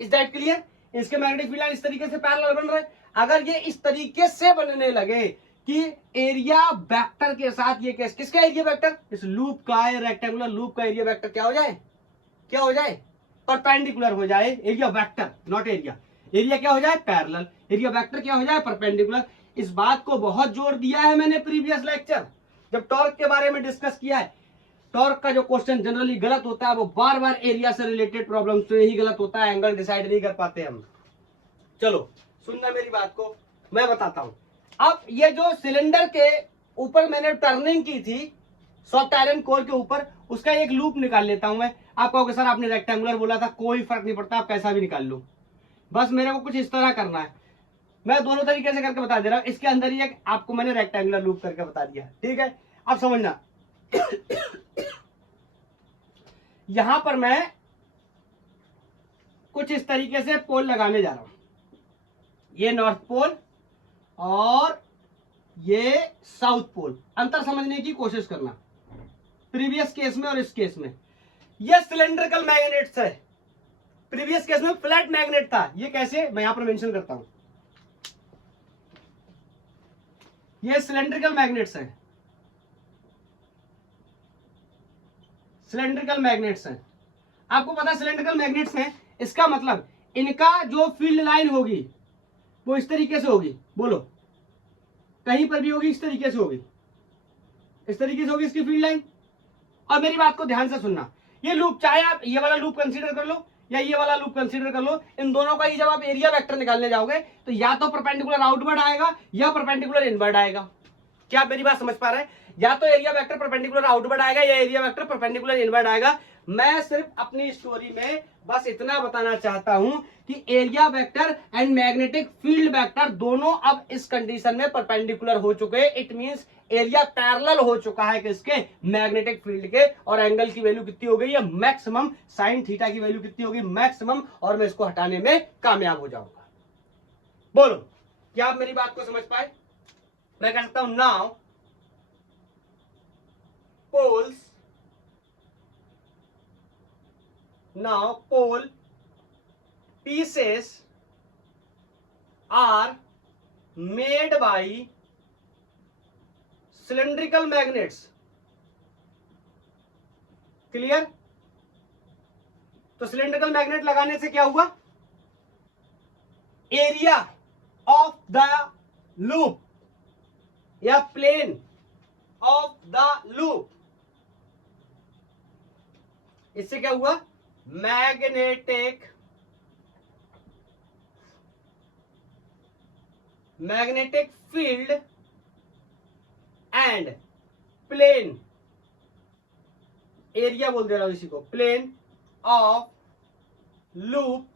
Is that clear? इसके मैग्नेटिक फील्ड लाइन इस तरीके से पैरेलल बन रहे हैं। अगर ये इस तरीके से बनने लगे कि एरिया वेक्टर के साथ ये किसका एरिया वेक्टर, इस लूप का, रेक्टेंगुलर लूप का एरिया वेक्टर क्या हो जाए, क्या हो जाए, परपेंडिकुलर हो जाए। Area vector not area, area क्या हो जाए, पैरेलल, एरिया वेक्टर क्या हो जाए, परपेंडिकुलर। इस बात को बहुत जोर दिया है मैंने प्रीवियस लेक्चर जब टॉर्क के बारे में डिस्कस किया है। टॉर्क का जो क्वेश्चन जनरली गलत होता है वो बार बार एरिया से रिलेटेड प्रॉब्लम से ही गलत होता है, एंगल डिसाइड नहीं कर पाते हम। चलो सुनना मेरी बात को, मैं बताता हूं। अब ये जो सिलेंडर के ऊपर मैंने टर्निंग की थी सॉफ्ट आयरन कोर के ऊपर, उसका एक लूप निकाल लेता हूं मैं। आप कहोगे सर आपने रेक्टेंगुलर बोला था, कोई फर्क नहीं पड़ता, आप कैसा भी निकाल लो, बस मेरे को कुछ इस तरह करना है। मैं दोनों तरीके से करके बता दे रहा हूं, इसके अंदर ही एक आपको मैंने रेक्टेंगुलर लूप करके बता दिया, ठीक है। अब समझना यहां पर मैं कुछ इस तरीके से पोल लगाने जा रहा हूं, ये नॉर्थ पोल और ये साउथ पोल। अंतर समझने की कोशिश करना प्रीवियस केस में और इस केस में। ये सिलेंड्रिकल मैग्नेट्स है, प्रीवियस केस में फ्लैट मैग्नेट था, ये कैसे मैं यहां पर मेंशन करता हूं। ये सिलेंड्रिकल मैग्नेट्स हैं, सिलेंड्रिकल मैग्नेट्स हैं। आपको पता है सिलेंड्रिकल मैग्नेट्स हैं, इसका मतलब इनका जो फील्ड लाइन होगी वो इस तरीके से होगी, बोलो कहीं पर भी होगी, इस तरीके से होगी, इस तरीके से होगी इसकी फील्ड लाइन। और मेरी बात को ध्यान से सुनना, ये लूप चाहे आप ये वाला लूप कंसीडर कर लो या ये वाला लूप कंसीडर कर लो, इन दोनों का ही जब आप एरिया वेक्टर निकालने जाओगे तो या तो परपेंडिकुलर आउटवर्ड आएगा या परपेंडिकुलर इनवर्ड आएगा। क्या आप मेरी बात समझ पा रहे हैं? या तो एरिया वेक्टर परपेंडिकुलर आउटवर्ड आएगा या एरिया वेक्टर परपेंडिकुलर इनवर्ड आएगा। मैं सिर्फ अपनी स्टोरी में बस इतना बताना चाहता हूं कि area vector and magnetic field vector दोनों अब इस कंडीशन में परपेंडिकुलर हो चुके हैं। इट मींस एरिया पैरेलल हो चुका है किसके, मैग्नेटिक फील्ड के। और एंगल की वैल्यू कितनी हो गई है, मैक्सिमम। साइन थीटा की वैल्यू कितनी होगी, मैक्सिमम। और मैं इसको हटाने में कामयाब हो जाऊंगा। बोलो क्या आप मेरी बात को समझ पाए? मैं कह सकता हूं now pole pieces are made by cylindrical magnets. Clear? तो सिलेंड्रिकल मैग्नेट लगाने से क्या हुआ, एरिया ऑफ द लूप या प्लेन ऑफ द लूप, इससे क्या हुआ, magnetic field and plane, area बोल दे रहा हूं इसी को, plane of loop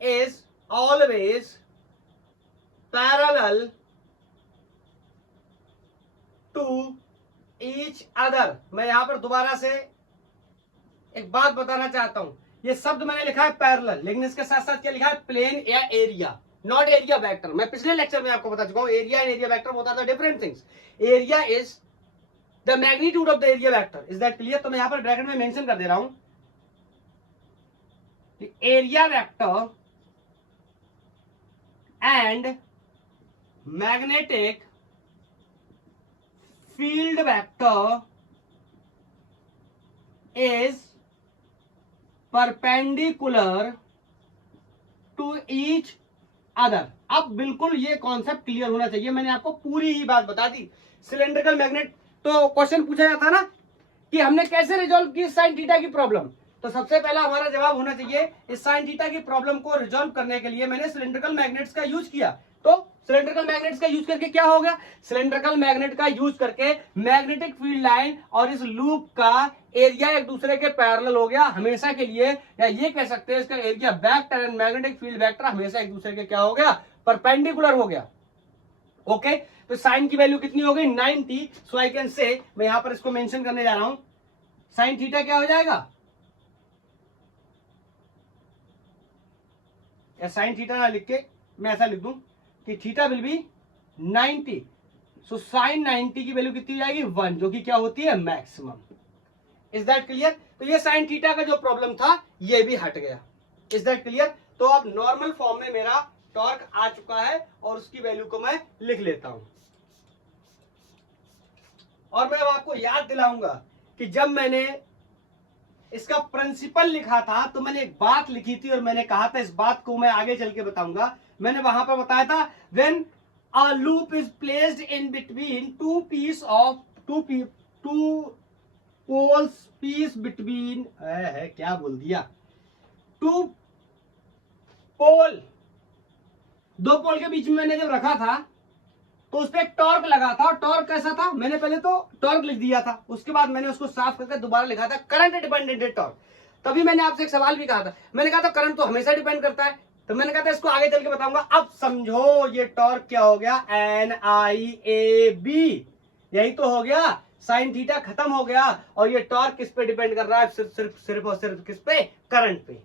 is always parallel to each other. मैं यहां पर दोबारा से एक बात बताना चाहता हूं, ये शब्द मैंने लिखा है पैरेलल, लेकिन इसके साथ साथ क्या लिखा है, प्लेन या एरिया, नॉट एरिया वेक्टर। मैं पिछले लेक्चर में आपको बता चुका हूं area and area vector both are the different things. Area is the magnitude of the area vector, is that clear? तो मैं यहां पर ब्रैकेट में मेंशन कर दे रहा हूं कि area vector and magnetic field vector is perpendicular to each other। अब बिल्कुल ये कॉन्सेप्ट क्लियर होना चाहिए, मैंने आपको पूरी ही बात बता दी। सिलेंड्रिकल मैग्नेट, तो क्वेश्चन पूछा जाता ना कि हमने कैसे रिजॉल्व की साइन थीटा की प्रॉब्लम, तो सबसे पहला हमारा जवाब होना चाहिए इस साइन थीटा की प्रॉब्लम को रिजॉल्व करने के लिए मैंने सिलेंड्रिकल मैग्नेट्स का यूज किया। तो सिलेंड्रिकल मैग्नेट्स का यूज करके क्या हो गया, सिलेंड्रिकल मैग्नेट का यूज करके मैग्नेटिक फील्ड लाइन और इस लूप का एरिया एक दूसरे के पैरेलल हो गया हमेशा के लिए, या ये कह सकते हैं इसका area vector and magnetic field vector हमेशा एक दूसरे के क्या हो गया, परपेंडिकुलर हो गया। ओके, तो साइन की वैल्यू कितनी हो गई, 90। सो आई कैन से, मैं यहां पर इसको मेंशन करने जा रहा हूं, साइन थीटा क्या हो जाएगा, या साइन थीटा ना लिख के मैं ऐसा लिख दूं कि theta will be 90। So sine 90 की वैल्यू कितनी हो जाएगी, 1, जो कि क्या होती है, मैक्सिमम। Is that clear? तो ये साइन थीटा का जो प्रॉब्लम था ये भी हट गया। Is that clear? तो अब नॉर्मल फॉर्म में मेरा टॉर्क आ चुका है और उसकी वैल्यू को मैं लिख लेता हूं। और मैं आपको याद दिलाऊंगा कि जब मैंने इसका प्रिंसिपल लिखा था तो मैंने एक बात लिखी थी और मैंने कहा था इस बात को मैं आगे चल के बताऊंगा। मैंने वहां पर बताया था when a loop is placed in between two poles piece between है क्या बोल दिया, टू पोल, दो पोल के बीच में मैंने जब रखा था तो उस पर एक टॉर्क लगा था। और टॉर्क कैसा था, मैंने पहले तो टॉर्क लिख दिया था, उसके बाद मैंने उसको साफ करके दोबारा लिखा था करंट डिपेंडेंट टॉर्क। तभी मैंने आपसे एक सवाल भी कहा था, मैंने कहा था करंट तो हमेशा डिपेंड करता है, तो मैंने कहा था इसको आगे चल के बताऊंगा। अब समझो ये टॉर्क क्या हो गया, NIAB, यही तो हो गया, साइन थीटा खत्म हो गया। और ये टॉर्क किस पे डिपेंड कर रहा है, सिर्फ और सिर्फ किस पे, करंट पे।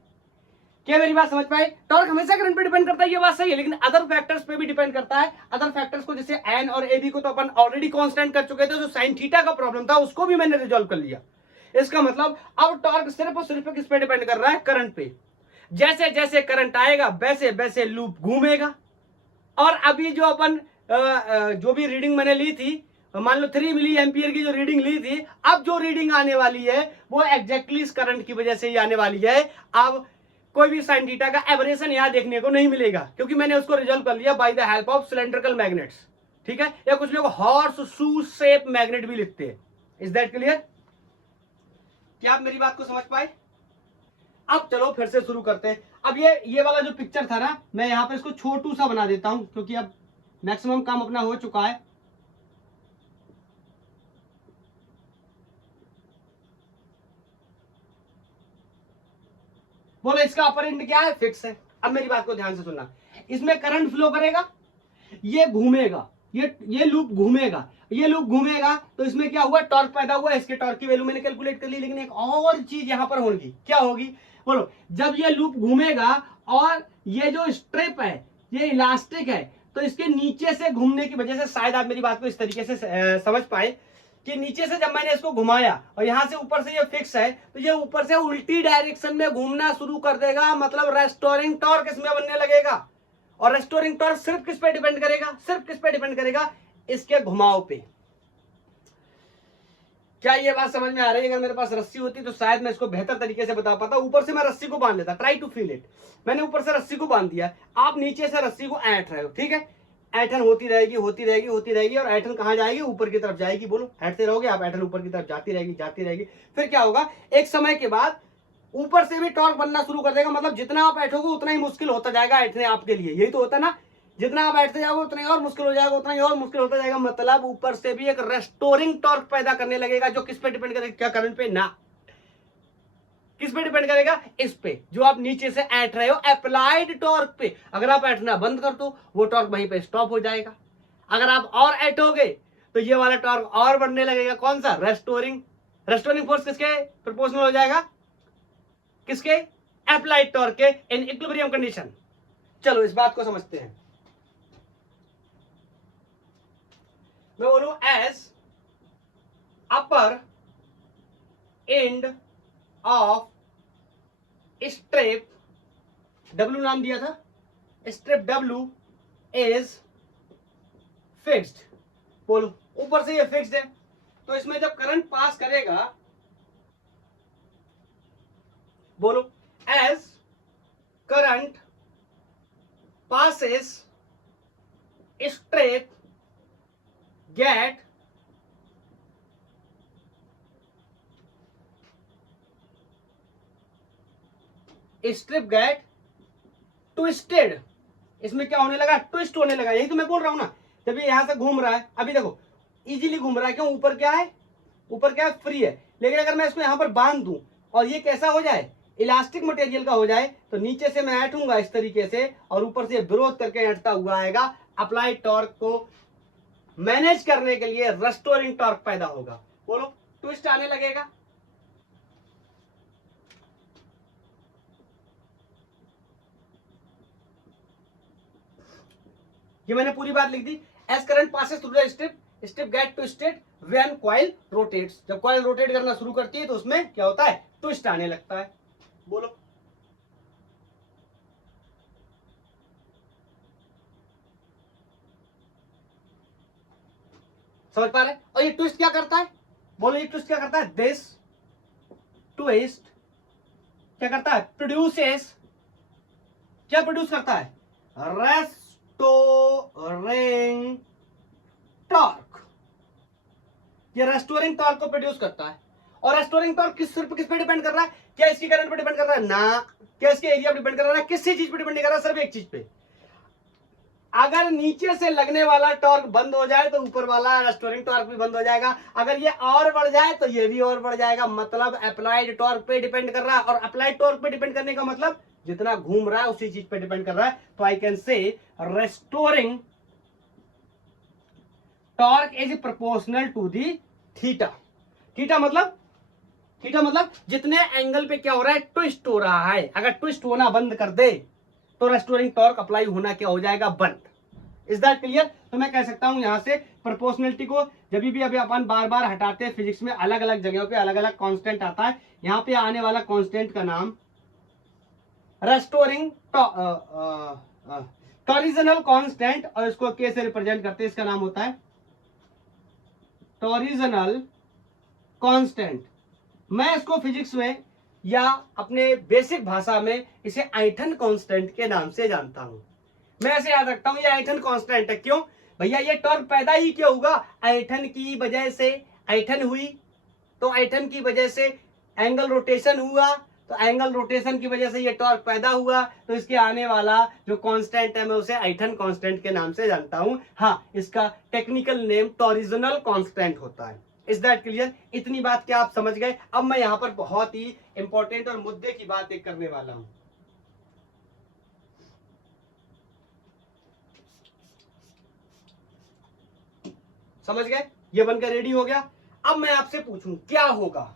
क्या मेरी बात समझ पाए, टॉर्क हमेशा करंट पे डिपेंड करता है, ये बात सही है, लेकिन अदर फैक्टर्स पे भी डिपेंड करता है। अदर फैक्टर्स को जैसे एन और एबी को तो अपन ऑलरेडी कांस्टेंट कर चुके थे, जो साइन थीटा का प्रॉब्लम था उसको भी मैंने रिजॉल्व कर लिया। इसका मतलब अब टॉर्क सिर्फ और सिर्फ किस पे डिपेंड कर रहा है, करंट पे। जैसे जैसे करंट आएगा वैसे वैसे लूप घूमेगा। और अभी जो अपन जो भी रीडिंग मैंने ली थी, मान लो 3 मिली एम्पियर की जो रीडिंग ली थी, अब जो रीडिंग आने वाली है वो एग्जैक्टली इस करंट की वजह से ही आने वाली है। अब कोई भी साइन थीटा का एवरेशन यहां देखने को नहीं मिलेगा, क्योंकि मैंने उसको रिजॉल्व कर लिया by the help of cylindrical magnets. ठीक है, या कुछ लोग हॉर्स शू शेप मैग्नेट भी लिखते हैं। Is that clear? क्या आप मेरी बात को समझ पाए? अब चलो फिर से शुरू करते हैं। अब ये वाला जो पिक्चर था ना, मैं यहां पे इसको छोटू सा बना देता हूं, क्योंकि अब मैक्सिमम काम अपना हो चुका है। बोलो इसका अपर एंड क्या है, फिक्स है। अब मेरी बात को ध्यान से सुनना, इसमें करंट फ्लो करेगा, ये घूमेगा, ये लूप घूमेगा, ये लूप घूमेगा, तो इसमें क्या हुआ, टॉर्क पैदा हुआ। इसके टॉर्क की वैल्यू मैंने कैलकुलेट कर ली, लेकिन एक और चीज यहां पर होगी, क्या होगी बोलो, जब ये लूप घूमेगा और ये जो स्ट्रिप है ये इलास्टिक है, तो इसके नीचे से घूमने की वजह से, शायद आप मेरी बात को इस तरीके से समझ पाए कि नीचे से जब मैंने इसको घुमाया और यहां से ऊपर से ये फिक्स है, तो ये ऊपर से उल्टी डायरेक्शन में घूमना शुरू कर देगा, मतलब रेस्टोरिंग टॉर्क इसमें बनने लगेगा। और रेस्टोरिंग टॉर्क सिर्फ किस पे डिपेंड करेगा, सिर्फ किस पे डिपेंड करेगा, इसके घुमाव पे। क्या ये बात समझ में आ रही है? अगर मेरे पास रस्सी होती तो शायद मैं इसको बेहतर तरीके से बता पाता। ऊपर से मैं रस्सी को बांध लेता, ट्राई टू फील इट। मैंने ऊपर से रस्सी को बांध दिया, आप नीचे से रस्सी को ऐंठ रहे हो, ठीक है, ऐठन होती रहेगी होती रहेगी होती रहेगी, और ऐठन कहां जाएगी, ऊपर की तरफ जाएगी। बोलो, ऐठते रहोगे आप, ऐठन ऊपर की तरफ जाती रहेगी जाती रहेगी। फिर क्या होगा, एक समय के बाद ऊपर से भी टॉर्क बनना शुरू कर देगा, मतलब जितना आप ऐठोगे उतना ही मुश्किल होता जाएगा ऐठने आपके लिए। यही तो होता है ना, जितना आप बैठते जाओगे उतना ही और मुश्किल हो जाएगा, उतना ही और मुश्किल होता जाएगा। मतलब ऊपर से भी एक रेस्टोरिंग टॉर्क पैदा करने लगेगा, जो किस पे डिपेंड करेगा, क्या करंट पे ना, किस पे डिपेंड करेगा, इस पे जो आप नीचे से ऐंठ रहे हो, अप्लाइड टॉर्क पे। अगर आप ऐंठना बंद कर दो, वो टॉर्क वहीं पे स्टॉप हो जाएगा। अगर आप और ऐंठोगे तो ये वाला टॉर्क और बढ़ने लगेगा। कौन सा, रेस्टोरिंग। रेस्टोरिंग फोर्स किसके प्रोपोर्शनल हो जाएगा, किसके, अप्लाइड टॉर्क के इन इक्विलिब्रियम कंडीशन। चलो इस बात को समझते हैं। मैं बोलूं as upper end of strip, W नाम दिया था, स्ट्रिप डब्ल्यू इज फिक्स्ड। बोलो, ऊपर से ये फिक्स्ड है, तो इसमें जब करंट पास करेगा, बोलो, as current passes strip get strip get twisted। इसमें क्या होने लगा, ट्विस्ट होने लगा। यही तो मैं बोल रहा हूं ना, जब ये यहां से घूम रहा है, अभी देखो इजीली घूम रहा है, क्यों, ऊपर क्या है, ऊपर क्या है, फ्री है। लेकिन अगर मैं इसको यहां पर बांध दूं और ये कैसा हो जाए, इलास्टिक मटेरियल का हो जाए, तो नीचे से मैं ऐंठूंगा इस तरीके से और ऊपर से विरोध करके ऐंठता हुआ आएगा। अप्लाइड टॉर्क को मैनेज करने के लिए रेस्टोरिंग टॉर्क पैदा होगा। बोलो, ट्विस्ट आने लगेगा। ये मैंने पूरी बात लिख दी। As current passes through the strip, strip get twisted when coil rotates. जब कॉइल रोटेट करना शुरू करती है तो उसमें क्या होता है, ट्विस्ट आने लगता है। बोलो, समझ पा रहे? और ये ट्विस्ट क्या करता है, बोलो, ये ट्विस्ट क्या करता है, दिस ट्विस्ट क्या करता है, प्रोड्यूसेस, क्या प्रोड्यूस करता है, रेस्टोरिंग टॉर्क। ये रेस्टोरिंग टॉर्क को प्रोड्यूस करता है। और रेस्टोरिंग टॉर्क किस पे डिपेंड कर रहा है? क्या इसकी करंट पे डिपेंड कर रहा है? ना। क्या इसके एरिया पे डिपेंड कर रहा है? किसी चीज पे डिपेंड नहीं कर रहा, सिर्फ एक चीज पे, अगर नीचे से लगने वाला टॉर्क बंद हो जाए तो ऊपर वाला रेस्टोरिंग टॉर्क भी बंद हो जाएगा, अगर ये और बढ़ जाए तो ये भी और बढ़ जाएगा। मतलब अप्लाइड टॉर्क पे डिपेंड कर रहा है, और अप्लाइड टॉर्क पे डिपेंड करने का मतलब जितना घूम रहा है उसी चीज पे डिपेंड कर रहा है। तो I can say restoring torque is proportional to the theta. Theta मतलब जितने एंगल पे क्या हो रहा है, ट्विस्ट हो रहा है। अगर ट्विस्ट होना बंद कर दे तो रेस्टोरिंग टॉर्क अप्लाई होना क्या हो जाएगा? बंद। Is that clear? तो मैं कह सकता हूं यहां से प्रोपोर्शनलिटी को जब भी अभी अपन बार बार हटाते हैं, फिजिक्स में अलग अलग जगहों पे अलग अलग कांस्टेंट आता है, यहां पे आने वाला कांस्टेंट का नाम रेस्टोरिंग टॉरिजनल कांस्टेंट, और इसको के से रिप्रेजेंट करते हैं, इसका नाम होता है टॉरिजनल कांस्टेंट। मैं इसको फिजिक्स में या अपने बेसिक भाषा में इसे आइथन कांस्टेंट के नाम से जानता हूं। मैं ऐसे याद रखता हूं ये आइथन कांस्टेंट है। क्यों भैया? ये टॉर्क पैदा ही क्यों होगा? आइथन की वजह से। आइथन हुई तो आइथन की वजह से एंगल रोटेशन हुआ, तो एंगल रोटेशन की वजह से ये टॉर्क पैदा हुआ। तो इसके आने वाला जो कांस्टेंट है मैं उसे आइथन कांस्टेंट के नाम से जानता हूं। हाँ, इसका टेक्निकल नेम टॉरिजनल कांस्टेंट होता है। Is that clear? इतनी बात क्या आप समझ गए? अब मैं यहां पर बहुत ही इंपॉर्टेंट और मुद्दे की बात एक करने वाला हूं। समझ गए? ये बनकर रेडी हो गया। अब मैं आपसे पूछूं क्या होगा?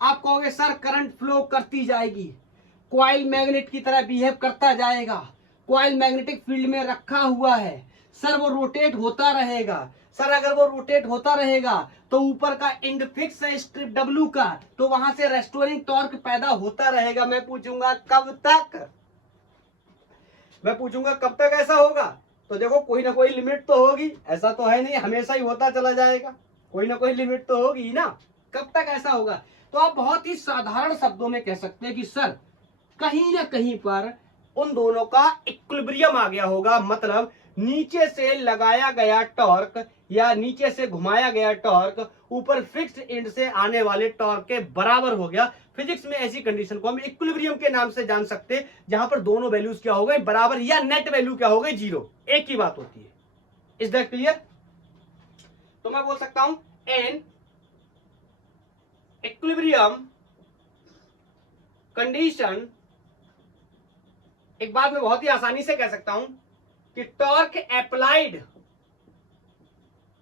आप कहोगे सर करंट फ्लो करती जाएगी, कॉइल मैग्नेट की तरह बिहेव करता जाएगा, कॉइल मैग्नेटिक फील्ड में रखा हुआ है, सर वो रोटेट होता रहेगा। सर अगर वो रोटेट होता रहेगा तो ऊपर का एंड फिक्स है स्ट्रिप डब्ल्यू का, तो वहां से रेस्टोरिंग टॉर्क पैदा होता रहेगा। मैं पूछूंगा कब तक? मैं पूछूंगा कब तक ऐसा होगा? तो देखो कोई ना कोई लिमिट तो होगी, ऐसा तो है नहीं हमेशा ही होता चला जाएगा, कोई ना कोई लिमिट तो होगी ना। कब तक ऐसा होगा? तो आप बहुत ही साधारण शब्दों में कह सकते हैं कि सर कहीं ना कहीं पर उन दोनों का इक्विलिब्रियम आ गया होगा। मतलब नीचे से लगाया गया टॉर्क या नीचे से घुमाया गया टॉर्क ऊपर फिक्स्ड एंड से आने वाले टॉर्क के बराबर हो गया। फिजिक्स में ऐसी कंडीशन को हम इक्विलिब्रियम के नाम से जान सकते हैं, जहां पर दोनों वैल्यूज क्या हो गए? बराबर, या नेट वैल्यू क्या हो गई? जीरो। एक ही बात होती है। Is that clear? तो मैं बोल सकता हूं एन इक्विलिब्रियम कंडीशन, एक बात मैं बहुत ही आसानी से कह सकता हूं कि torque applied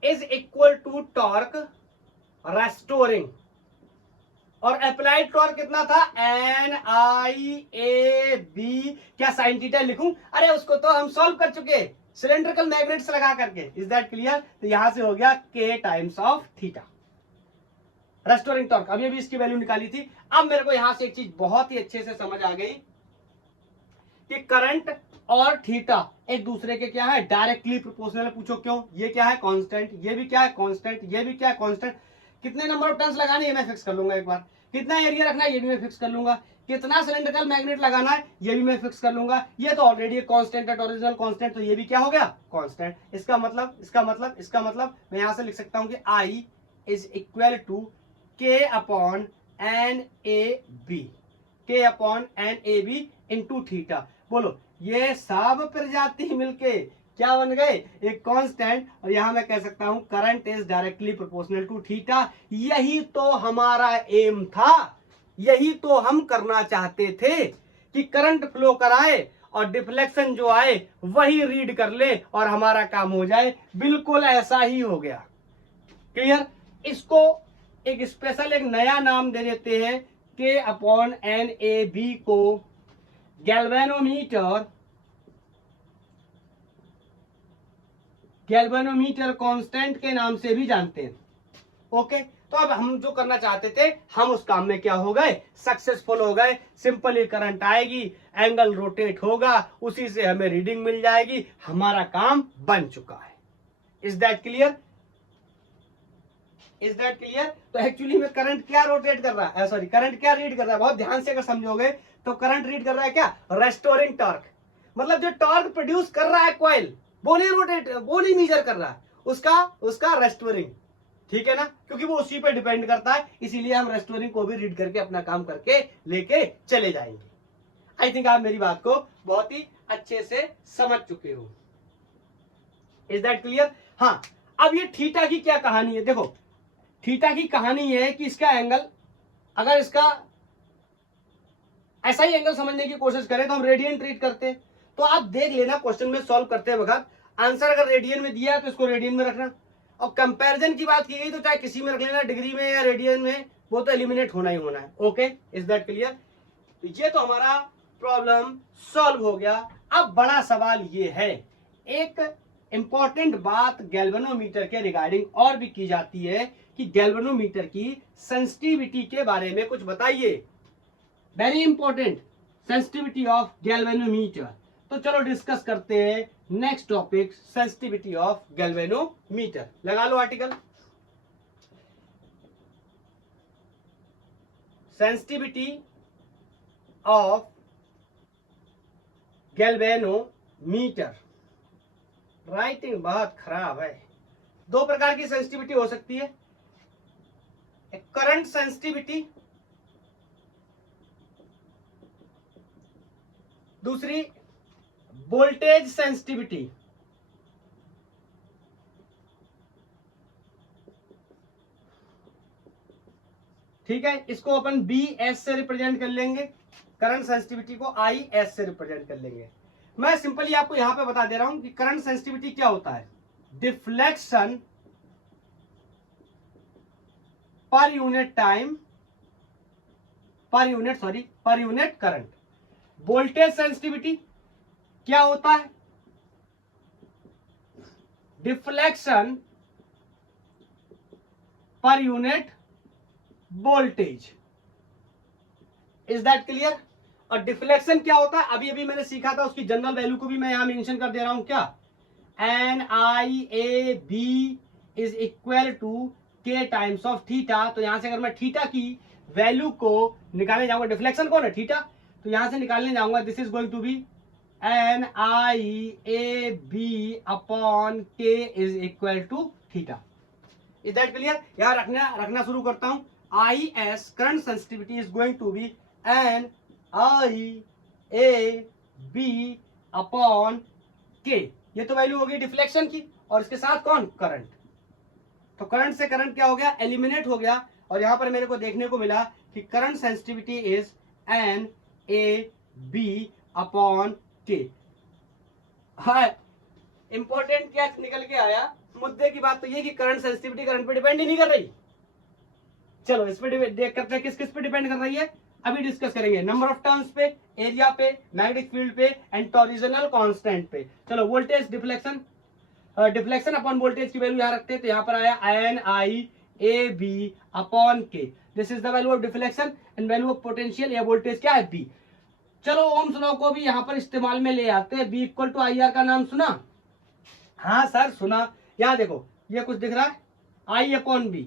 is equal to torque restoring. और अप्लाइड टॉर्क कितना था? N I A B. क्या साइन थीटा लिखूं? अरे उसको तो हम सॉल्व कर चुके सिलेंड्रिकल मैग्नेट्स लगा करके। Is that clear? तो यहां से हो गया के times of theta restoring torque. अभी अभी इसकी वैल्यू निकाली थी। अब मेरे को यहां से एक चीज बहुत ही अच्छे से समझ आ गई कि करंट और थीटा एक दूसरे के क्या है? Directly proportional. पूछो क्यों? ये क्या है? कांस्टेंट। ये भी क्या है? कांस्टेंट। ये भी क्या है? कांस्टेंट। कितने नंबर ऑफ टर्न्स लगाने ये मैं फिक्स कर लूंगा एक बार। कितना एरिया रखना है ये भी मैं फिक्स कर लूंगा। कितना सिलेंड्रिकल मैग्नेट लगाना है ये भी मैं फिक्स कर लूंगा। ये तो ऑलरेडी कांस्टेंट है, ओरिजिनल कांस्टेंट, तो ये भी क्या हो गया? कांस्टेंट। इसका मतलब मैं यहां से लिख सकता हूं कि I is equal to K upon N A B, K upon N A B into theta. बोलो ये सब प्रजाति मिलके क्या बन गए? एक कांस्टेंट। और यहां मैं कह सकता हूं current is directly proportional to theta. यही तो हमारा एम था, यही तो हम करना चाहते थे कि करंट फ्लो कराए और डिफ्लेक्शन जो आए वही रीड कर ले और हमारा काम हो जाए। बिल्कुल ऐसा ही हो गया। क्लियर? इसको एक स्पेशल एक नया नाम दे देते हैं, के अपॉन एन ए बी को गैल्वेनोमीटर कांस्टेंट के नाम से भी जानते हैं। ओके, तो अब हम जो करना चाहते थे हम उस काम में क्या हो गए? सक्सेसफुल हो गए। सिंपली करंट आएगी, एंगल रोटेट होगा, उसी से हमें रीडिंग मिल जाएगी, हमारा काम बन चुका है। Is that clear? Is that clear? तो एक्चुअली में करंट क्या रोटेट कर रहा है, सॉरी करंट क्या रीड कर रहा है? बहुत ध्यान से अगर समझोगे तो करंट रीड कर रहा है क्या? Restoring torque. मतलब जो टॉर्क प्रोड्यूस कर रहा है कॉइल, वो नहीं रोटेट, वो नहीं मेजर कर रहा है, उसका रेस्टोरिंग। ठीक है ना, क्योंकि वो उसी पे डिपेंड करता है, इसीलिए हम रेस्टोरिंग को भी रीड करके अपना काम करके लेके चले जाएंगे। आई थिंक आप मेरी बात को बहुत ही अच्छे से समझ चुके हो। Is that clear? हाँ, अब ये थीटा की क्या कहानी है? देखो, थीटा की कहानी है कि इसका एंगल, अगर इसका ऐसा ही एंगल समझने की कोशिश करें तो हम रेडियन ट्रीट करते हैं। तो आप देख लेना क्वेश्चन में सॉल्व करते वक्त, आंसर अगर रेडियन में दिया है तो इसको रेडियन में रखना, और कंपैरिजन की बात की गई तो चाहे किसी में रख लेना, डिग्री में या रेडियन में, वो तो एलिमिनेट होना ही होना है। Okay, is that clear? ये तो हमारा प्रॉब्लम सॉल्व हो गया। अब बड़ा सवाल ये है, एक इंपॉर्टेंट बात गैल्वेनोमीटर के रिगार्डिंग और भी की जाती है कि गैल्वेनोमीटर की सेंसिटिविटी के बारे में कुछ बताइए। Very important, sensitivity of galvanometer. तो चलो डिस्कस करते हैं next topic, sensitivity of galvanometer. लगा लो article, sensitivity of galvanometer. Writing बहुत खराब है। दो प्रकार की सेंसिटिविटी हो सकती है, एक करंट सेंसिटिविटी, दूसरी वोल्टेज सेंसिटिविटी। ठीक है, इसको अपन बी एस से रिप्रेजेंट कर लेंगे, करंट सेंसिटिविटी को आई एस से रिप्रेजेंट कर लेंगे। मैं सिंपली आपको यहां पे बता दे रहा हूं कि करंट सेंसिटिविटी क्या होता है, deflection per unit time, per unit current. Voltage sensitivity क्या होता है, deflection per unit voltage. Is that clear? और डिफ्लेक्शन क्या होता है, अभी अभी मैंने सीखा था, उसकी जनरल वैल्यू को भी मैं यहां मेंशन कर दे रहा हूं, क्या, N I A B is equal to K times of theta. तो यहां से अगर मैं थीटा की वैल्यू को निकालने जाऊंगा, डिफ्लेक्शन कौन है, थीटा, तो यहां से निकालने जाऊंगा, this is going to be N I A B upon K is equal to theta. Is that clear? यहां रखना शुरू करता हूं, I S current sensitivity is going to be N I A B upon K. ये तो value हो गई deflection की, और इसके साथ कौन, करंट। तो करंट से करंट क्या हो गया, एलिमिनेट हो गया, और यहां पर मेरे को देखने को मिला कि current sensitivity is N A B upon K. हाँ, इंपॉर्टेंट क्या निकल के आया, मुद्दे की बात तो ये कि करंट सेंसिटिविटी करंट पे डिपेंड ही नहीं कर रही। चलो इस पे देख करते हैं किस किस पे डिपेंड कर रही है, अभी डिस्कस करेंगे, नंबर ऑफ टर्न्स पे, एरिया पे, मैग्नेटिक फील्ड पे, एंड टॉरिजनल कांस्टेंट पे। चलो voltage deflection, deflection upon voltage की वैल्यू यहां रखते हैं, तो यहां पर आया N I A B upon K. This is the value of deflection, and value of potential या वोल्टेज क्या है, बी। चलो ओम्स लॉ को भी यहां पर इस्तेमाल में ले आते हैं, B equal to I R का नाम सुना? हाँ सर सुना। यहां देखो ये कुछ दिख रहा है, आई अपॉन बी,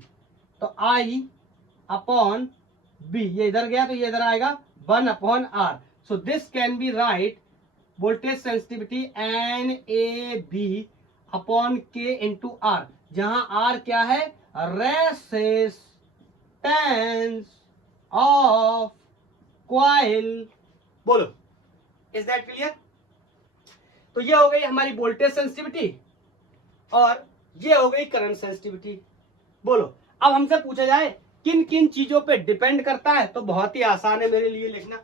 तो आई अपॉन बी, ये इधर गया तो ये इधर आएगा 1 upon R. So this can be write voltage sensitivity N A B upon K into R, जहां आर क्या है, रेसिस्टेंस ऑफ कॉइल। बोलो, इज दैट क्लियर? तो ये हो गई हमारी वोल्टेज सेंसिटिविटी, और ये हो गई करंट सेंसिटिविटी। बोलो, अब हमसे पूछा जाए किन किन चीजों पे डिपेंड करता है, तो बहुत ही आसान है मेरे लिए लिखना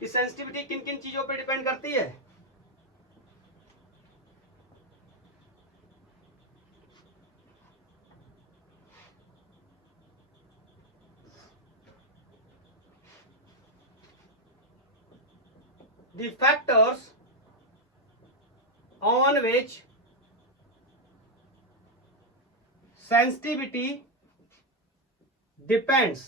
कि सेंसिटिविटी किन किन चीजों पे डिपेंड करती है। The factors on which sensitivity depends,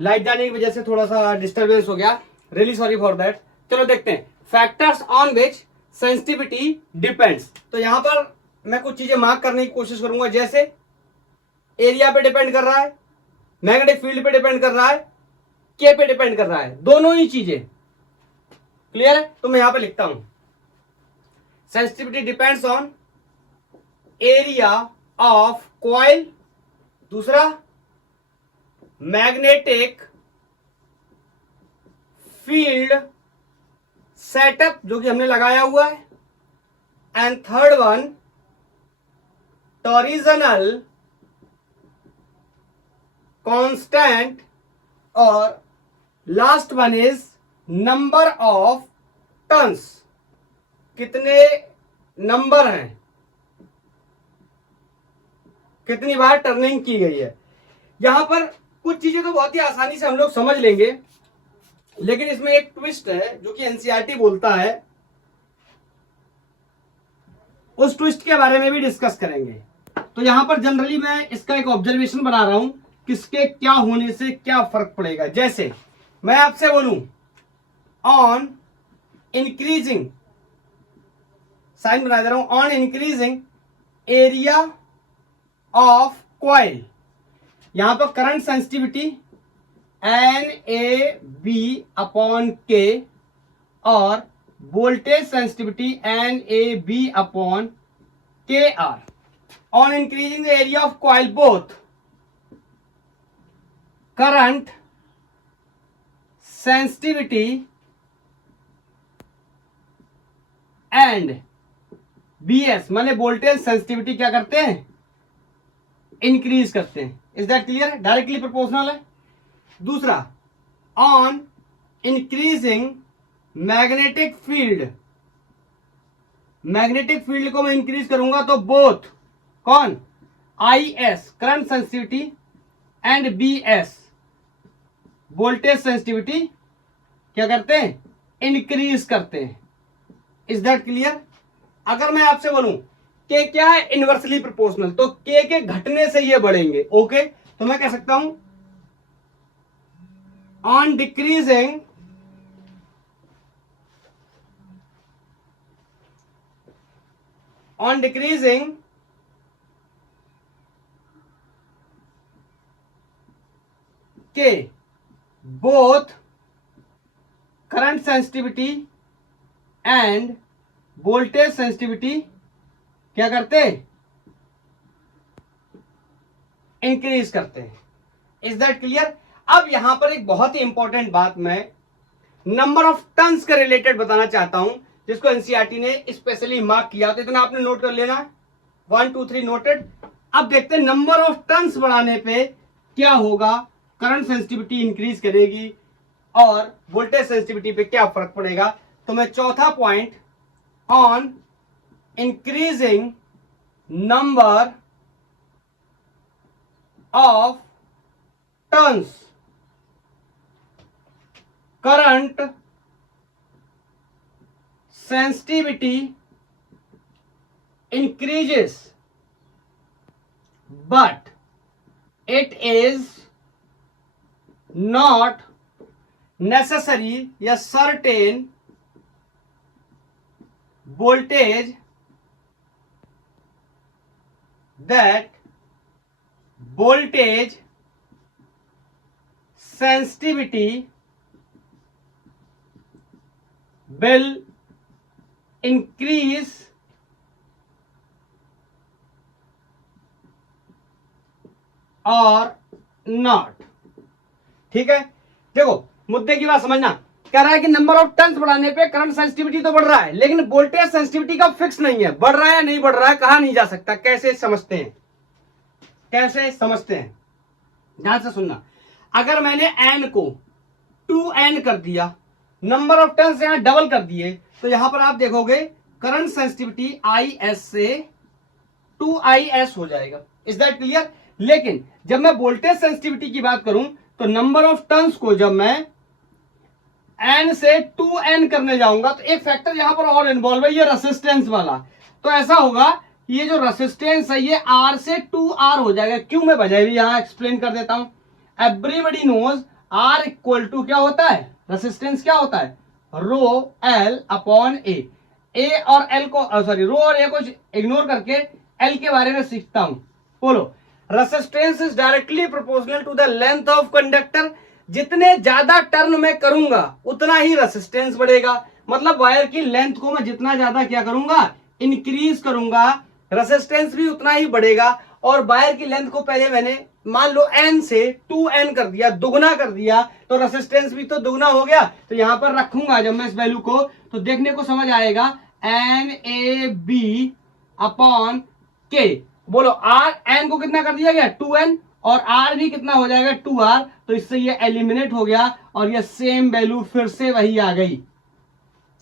light जाने की वजह से थोड़ा सा डिस्टरबेंस हो गया, रियली सॉरी फॉर दैट। चलो देखते हैं, factors on which sensitivity depends. तो यहां पर मैं कुछ चीजें मार्क करने की कोशिश करूंगा, जैसे एरिया पे डिपेंड कर रहा है, मैग्नेटिक फील्ड पे डिपेंड कर रहा है, के पे डिपेंड कर रहा है, दोनों ही चीजें। क्लियर है? तो मैं यहां पे लिखता हूं sensitivity depends on area of coil, दूसरा मैग्नेटिक फील्ड सेटअप जो कि हमने लगाया हुआ है, and third one torsional constant, और last one is number of turns, कितने नंबर हैं, कितनी बार टर्निंग की गई है। यहां पर कुछ चीजें तो बहुत ही आसानी से हम लोग समझ लेंगे, लेकिन इसमें एक ट्विस्ट है जो कि एनसीईआरटी बोलता है, उस ट्विस्ट के बारे में भी डिस्कस करेंगे। तो यहां पर जनरली मैं इसका एक ऑब्जर्वेशन बना रहा हूं, किसके क्या होने से क्या फर्क पड़ेगा। जैसे मैं आपसे बोलूं ऑन इंक्रीजिंग, साइन बना दे रहा हूं, on increasing area of coil, यहां पर current sensitivity NAB upon K और voltage sensitivity NAB upon KR। On increasing the area of coil both current sensitivity and BS माने वोल्टेज सेंसिटिविटी क्या करते हैं, इंक्रीज करते हैं। Is that clear? Directly proportional है। दूसरा on increasing magnetic field, magnetic field को मैं इंक्रीज करूंगा तो बोथ कौन, IS current sensitivity and BS voltage sensitivity क्या करते हैं, इंक्रीज करते हैं। Is that clear? अगर मैं आपसे बोलूं के क्या है, इनवर्सली प्रोपोर्शनल, तो के घटने से ये बढ़ेंगे। ओके, तो मैं कह सकता हूं ऑन डिक्रीजिंग के both current sensitivity end voltage sensitivity क्या करते हैं, इंक्रीज करते हैं। Is that clear? अब यहां पर एक बहुत ही इंपॉर्टेंट बात मैं नंबर ऑफ टर्न्स के रिलेटेड बताना चाहता हूं, जिसको एनसीईआरटी ने स्पेशली मार्क किया, तो इतना आपने नोट कर लेना, 1 2 3 नोटेड। अब देखते हैं नंबर ऑफ टर्न्स बढ़ाने पे क्या होगा, करंट सेंसिटिविटी इंक्रीज करेगी और वोल्टेज सेंसिटिविटी पे क्या फर्क पड़ेगा। तो मैं चौथा point on increasing number of turns current sensitivity increases, but it is not necessary या certain voltage that voltage sensitivity will increase और नॉट। ठीक है, देखो मुद्दे की बात समझना, कह रहा है कि नंबर ऑफ टर्न्स बढ़ाने पे करंट सेंसिटिविटी तो बढ़ रहा है, लेकिन वोल्टेज सेंसिटिविटी का फिक्स नहीं है, बढ़ रहा है या नहीं बढ़ रहा है कहा नहीं जा सकता। कैसे समझते हैं, कैसे समझते हैं, ध्यान से सुनना। अगर मैंने n को 2n कर दिया, नंबर ऑफ टर्न्स यहां डबल कर दिए, तो यहां पर आप देखोगे करंट सेंसिटिविटी IS से 2IS हो जाएगा। Is that clear? लेकिन जब मैं वोल्टेज सेंसिटिविटी की बात करूं तो नंबर ऑफ टर्न्स को जब मैं n से 2n करने जाऊंगा तो एक फैक्टर यहां पर और इन्वॉल्व है, ये रेसिस्टेंस वाला। तो ऐसा होगा ये जो रेसिस्टेंस है ये R से 2R हो जाएगा। क्यों, मैं वजह भी यहां एक्सप्लेन कर देता हूं। Everybody knows R equal to क्या होता है, रेसिस्टेंस क्या होता है, रो L अपॉन ए और L को सॉरी रो और ए को इग्नोर करके L के बारे में सीखता हूं। बोलो, resistance is directly proportional to the length of conductor. जितने ज्यादा टर्न मैं करूंगा उतना ही रेसिस्टेंस बढ़ेगा। मतलब वायर की लेंथ को मैं जितना ज्यादा क्या करूंगा, इंक्रीज करूंगा, रेसिस्टेंस भी उतना ही बढ़ेगा। और वायर की लेंथ को पहले मैंने मान लो n से 2n कर दिया, दुगना कर दिया, तो रेसिस्टेंस भी तो दुगना हो गया। तो यहां पर रखूंगा जब मैं इस वैल्यू को, तो देखने को समझ आएगा NAB अपॉन के। बोलो R, n को कितना कर दिया गया 2n, और R भी कितना हो जाएगा 2R। तो इससे ये एलिमिनेट हो गया और ये सेम वैल्यू फिर से वही आ गई।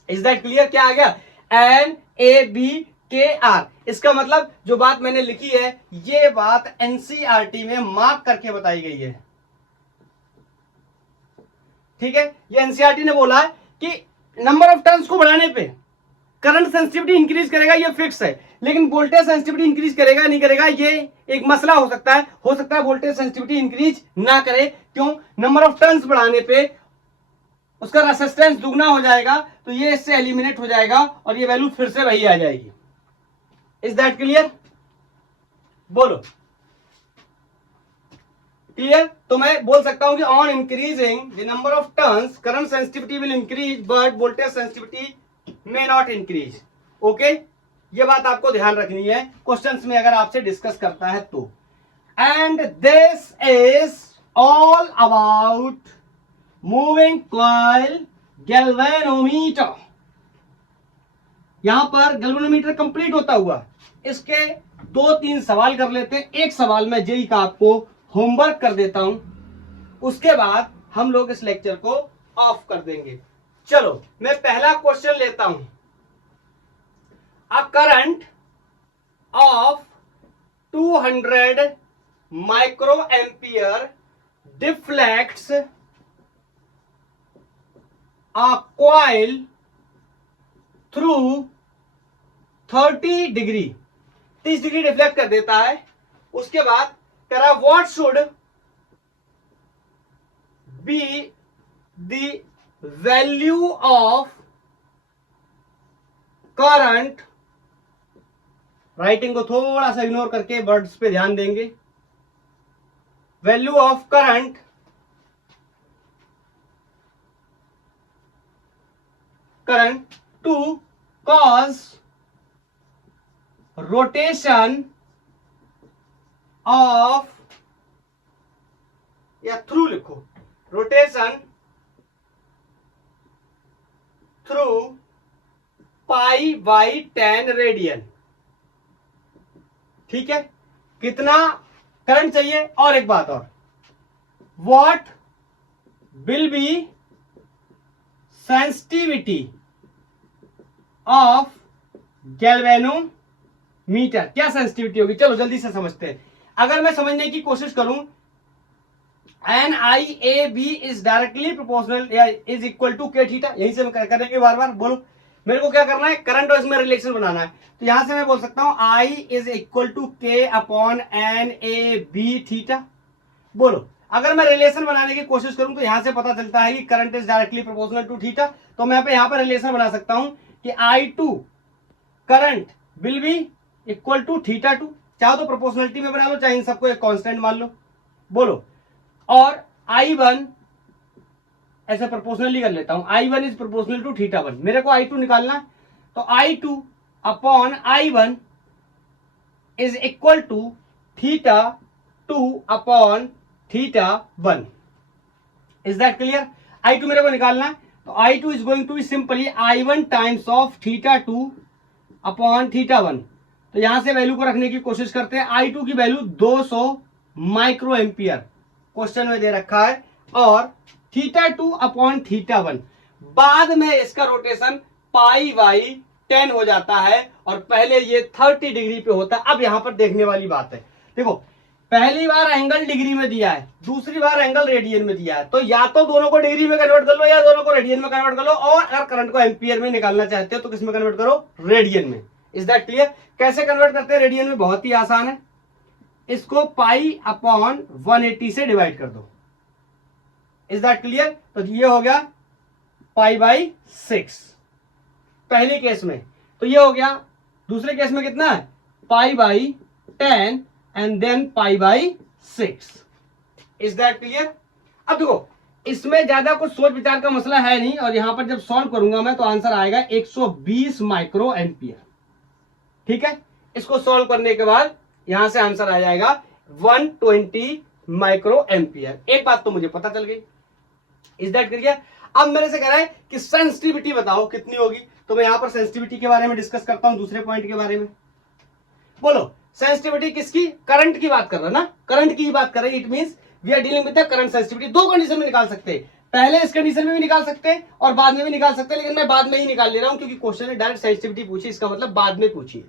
Is that clear? क्या आ गया? NABKR। इसका मतलब जो बात मैंने लिखी है ये बात एनसीईआरटी में मार्क करके बताई गई है। ठीक है, ये एनसीईआरटी ने बोला है कि नंबर ऑफ टर्न्स को बढ़ाने पे करंट सेंसिटिविटी इंक्रीज करेगा, ये फिक्स है। लेकिन वोल्टेज सेंसिटिविटी इंक्रीज करेगा नहीं करेगा ये एक मसला हो सकता है। हो सकता है वोल्टेज सेंसिटिविटी इंक्रीज ना करे। क्यों? नंबर ऑफ टर्न्स बढ़ाने पे उसका रेसिस्टेंस दुगना हो जाएगा, तो ये इससे एलिमिनेट हो जाएगा और ये वैल्यू फिर से वही आ जाएगी। Is that clear? बोलो क्लियर? तो मैं बोल सकता हूं कि on increasing the number of turns current sensitivity will increase but voltage sensitivity may not increase. Okay, ये बात आपको ध्यान रखनी है क्वेश्चंस में अगर आपसे डिस्कस करता है तो। And this is all about moving coil galvanometer. यहां पर गैल्वेनोमीटर कंप्लीट होता हुआ इसके 2-3 सवाल कर लेते हैं। एक सवाल मैं जेई का आपको होमवर्क कर देता हूं, उसके बाद हम लोग इस लेक्चर को ऑफ कर देंगे। चलो मैं पहला क्वेश्चन लेता हूं। अ current of 200 micro ampere deflects a coil through 30 degree, 30 degree deflect कर देता है। उसके बाद कह रहा what should be the value of current. Writing को थोड़ा सा इग्नोर करके वर्ड्स पे ध्यान देंगे। Value of current to cause rotation of, या थ्रू लिखो, रोटेशन थ्रू π/10 रेडियन। ठीक है, कितना करंट चाहिए? और एक बात और, what will be sensitivity of galvanometer. क्या सेंसिटिविटी होगी? चलो जल्दी से समझते हैं। अगर मैं समझने की कोशिश करूं, NIAB इज डायरेक्टली प्रोपोर्शनल या इज इक्वल टू के थीटा। यहीं से मैं करेंगे बार बार। बोलो मेरे को क्या करना है, करंट और इसमें रिलेशन बनाना है। तो यहां से मैं बोल सकता हूं I is equal to K upon NAB theta. बोलो अगर मैं रिलेशन बनाने की कोशिश करूं तो यहां से पता चलता है कि current is directly proportional to theta. तो मैं यहां पर रिलेशन बना सकता हूं कि I2 current will be equal to theta 2। चाहो तो प्रोपोर्शनलिटी में बना लो, चाहे इन सबको एक कांस्टेंट मान लो। बोलो, और I1 ऐसे प्रोपोर्शनली कर लेता हूं, I1 is proportional to theta 1। मेरे को I2 निकालना है, तो I2 upon I1 is equal to theta 2 upon theta 1। Is that clear? I2 मेरे को निकालना है, तो I2 is going to be simply I1 times of theta 2 upon theta 1। तो यहां से वैल्यू को रखने की कोशिश करते हैं। I2 की वैल्यू 200 माइक्रो एम्पियर क्वेश्चन में दे रखा है, और थीटा 2 अपॉन थीटा 1। बाद में इसका रोटेशन π/10 हो जाता है, और पहले ये 30 डिग्री पे होता है। अब यहां पर देखने वाली बात है, देखो पहली बार एंगल डिग्री में दिया है, दूसरी बार एंगल रेडियन में दिया है। तो या तो दोनों को डिग्री में कन्वर्ट कर लो या दोनों को रेडियन में कन्वर्ट कर लो, और अगर करंट को एम्पियर में निकालना चाहते हो तो किस में कन्वर्ट करो? रेडियन में। Is that clear? कैसे कन्वर्ट करते हैं रेडियन में? बहुत ही आसान है, इसको π/180 से डिवाइड कर दो। Is that clear? तो ये हो गया π/6 पहले केस में, तो ये हो गया। दूसरे केस में कितना है? π/10 and then π/6। Is that clear? अब देखो इसमें ज्यादा कुछ सोच विचार का मसला है नहीं, और यहां पर जब सॉल्व करूंगा मैं तो आंसर आएगा 120 माइक्रो एम्पियर। ठीक है, इसको सॉल्व करने के बाद यहां से आंसर आ जाएगा 120 माइक्रो एम्पियर। एक बात तो मुझे पता चल गई, इज दैट क्लियर? अब मेरे से कह रहा है कि सेंसिटिविटी बताओ कितनी होगी, तो मैं यहां पर सेंसिटिविटी के बारे में डिस्कस करता हूं, दूसरे पॉइंट के बारे में। बोलो सेंसिटिविटी किसकी? करंट की बात कर रहा ना, करंट की ही बात कर रहे हैं। It means we are dealing with the current sensitivity. दो कंडीशन में निकाल सकते हैं, पहले इस कंडीशन में भी निकाल सकते हैं और बाद में भी निकाल सकते हैं, लेकिन मैं बाद में ही निकाल ले रहा हूं क्योंकि क्वेश्चन ने डायरेक्ट सेंसिटिविटी पूछी, इसका मतलब बाद में पूछी है।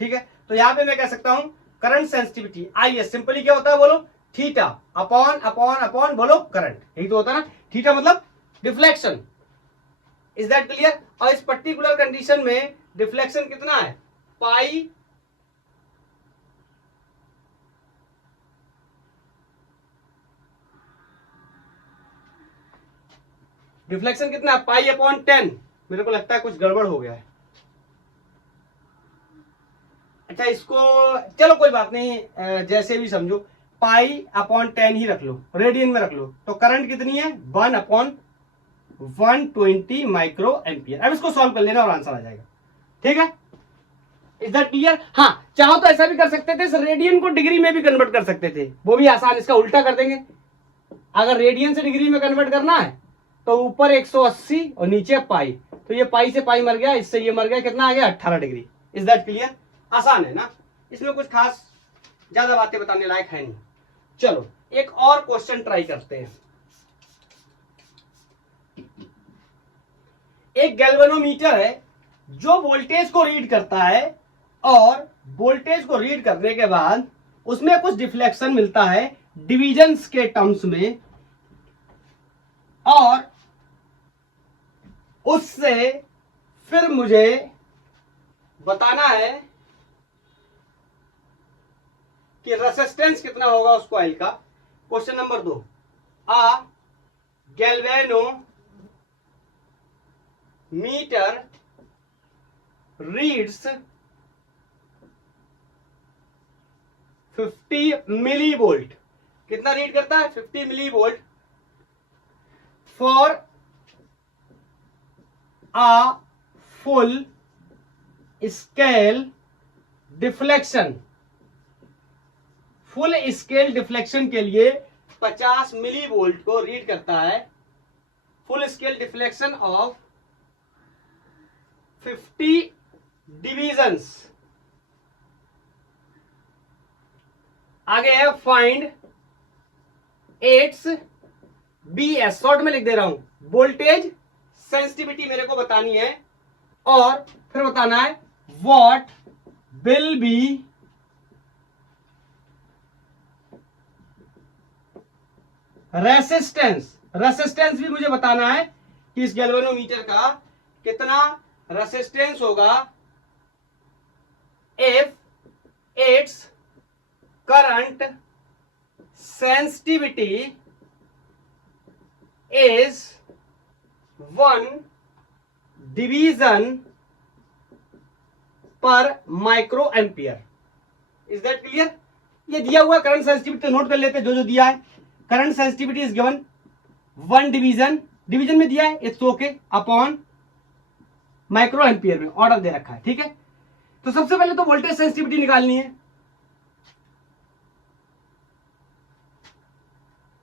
ठीक है, तो यहां पे मैं कह सकता हूं करंट सेंसिटिविटी। आइए सिंपली क्या होता है बोलो, थीटा अपॉन अपॉन अपॉन बोलो करंट, यही तो होता है ना। थीटा मतलब डिफ्लेक्शन, इज दैट क्लियर? और इस पर्टिकुलर कंडीशन में डिफ्लेक्शन कितना है? पाई डिफ्लेक्शन कितना है? Pi upon 10। मेरे को लगता है कुछ गड़बड़ हो गया है। अच्छा इसको चलो कोई बात नहीं, जैसे भी समझो, पाई अपॉन 10 ही रख लो, रेडियन में रख लो। तो करंट कितनी है? 1 अपॉन 120 माइक्रो एम्पियर। अब इसको सॉल्व कर लेना और आंसर आ जाएगा। ठीक है, इज दैट क्लियर? हाँ, चाहो तो ऐसा भी कर सकते थे, इस रेडियन को डिग्री में भी कन्वर्ट कर सकते थे, वो भी आसान। इसका उल्टा कर देंगे, अगर रेडियन से डिग्री में कन्वर्ट करना है तो ऊपर 180 और नीचे पाई, तो ये पाई से पाई मर गया, इससे ये मर गया, कितना आ गया? 18 डिग्री। Is that clear? आसान है ना, इसमें कुछ खास ज्यादा बातें बताने लायक है नहीं। चलो एक और क्वेश्चन ट्राई करते हैं। एक गैल्वेनोमीटर है जो वोल्टेज को रीड करता है, और वोल्टेज को रीड करने के बाद उसमें कुछ डिफ्लेक्शन मिलता है डिविजन्स के टर्म्स में, और उससे फिर मुझे बताना है कि रेसिस्टेंस कितना होगा उस कॉइल का। Question number 2, a galvanometer reads 50 milli volt. कितना रीड करता है? 50 milli volt for a full scale deflection. Full scale deflection के लिए 50 मिली वोल्ट को रीड करता है। Full scale deflection of 50 divisions. आगे है फाइंड एट्स BS, शॉर्ट में लिख दे रहा हूं, वोल्टेज सेंसिटिविटी मेरे को बतानी है, और फिर बताना है what will be resistance. Resistance भी मुझे बताना है कि इस गैल्वेनोमीटर का कितना रेसिस्टेंस होगा if its current sensitivity is 1 division per microampere. Is that clear? ये दिया हुआ करंट सेंसिटिविटी नोट कर लेते, जो जो दिया है। Current sensitivity is given 1 division, division में दिया है, it's okay, upon micro ampere में ऑर्डर दे रखा है। ठीक है, तो सबसे पहले तो वोल्टेज सेंसिटिविटी निकालनी है।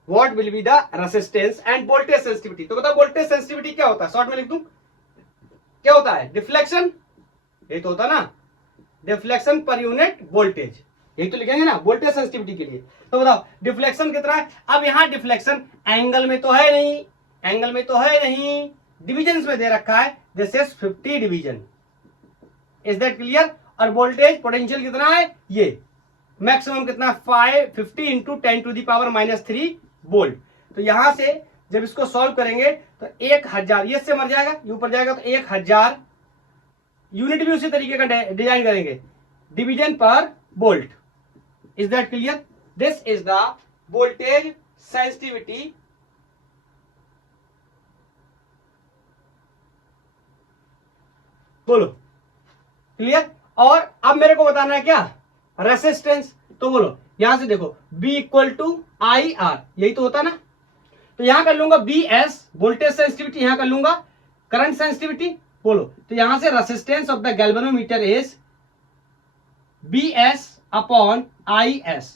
What will be the resistance end voltage sensitivity. तो बताओ वोल्टेज सेंसिटिविटी क्या होता है? शॉर्ट में लिख दूं, क्या होता है? डिफ्लेक्शन, ये तो होता ना, डिफ्लेक्शन पर यूनिट वोल्टेज, यही तो लिखेंगे ना वोल्टेज सेंसिटिविटी के लिए। तो बताओ डिफ्लेक्शन कितना है? अब यहां डिफ्लेक्शन एंगल में तो है नहीं, एंगल में तो है नहीं, डिविजन में दे रखा है, this is 50 division. Is that clear? और वोल्टेज पोटेंशियल कितना है? ये मैक्सिमम कितना? 50 इंटू 10⁻³ वोल्ट। तो यहां से जब इसको सॉल्व करेंगे तो 1000, ये से मर जाएगा, ये ऊपर जाएगा, तो 1000 यूनिट भी उसी तरीके का डिजाइन करेंगे, डिवीजन पर volt. Is that clear? This is the voltage sensitivity बोलो, क्लियर? और अब मेरे को बताना है क्या? रेसिस्टेंस। तो बोलो यहां से देखो, B = IR, यही तो होता ना। तो यहां कर लूंगा BS वोल्टेज सेंसिटिविटी, यहां कर लूंगा करंट सेंसिटिविटी। बोलो, तो यहां से resistance of the galvanometer is BS upon IS।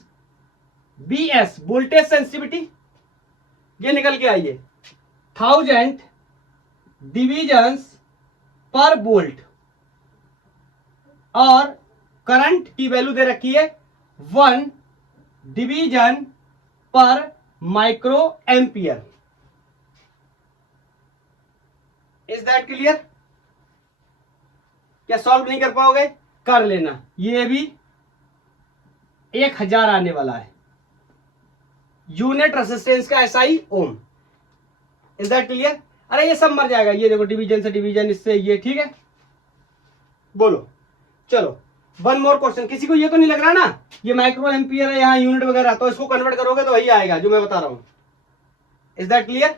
BS voltage sensitivity, ये निकल के आई है 1000 डिविजन्स पर वोल्ट, और करंट की वैल्यू दे रखी है 1 division per microampere. Is that clear? क्या सॉल्व नहीं कर पाओगे? कर लेना, ये भी 1000 आने वाला है, यूनिट रेसिस्टेंस का SI ohm. Is that clear? अरे ये सब मर जाएगा, ये देखो डिवीजन से डिवीजन, इससे ये, ठीक है। बोलो, चलो वन मोर क्वेश्चन। किसी को ये तो नहीं लग रहा ना ये माइक्रो एम्पियर है, यहाँ यूनिट वगैरह, तो इसको कन्वर्ट करोगे तो वही आएगा जो मैं बता रहा हूं। Is that clear?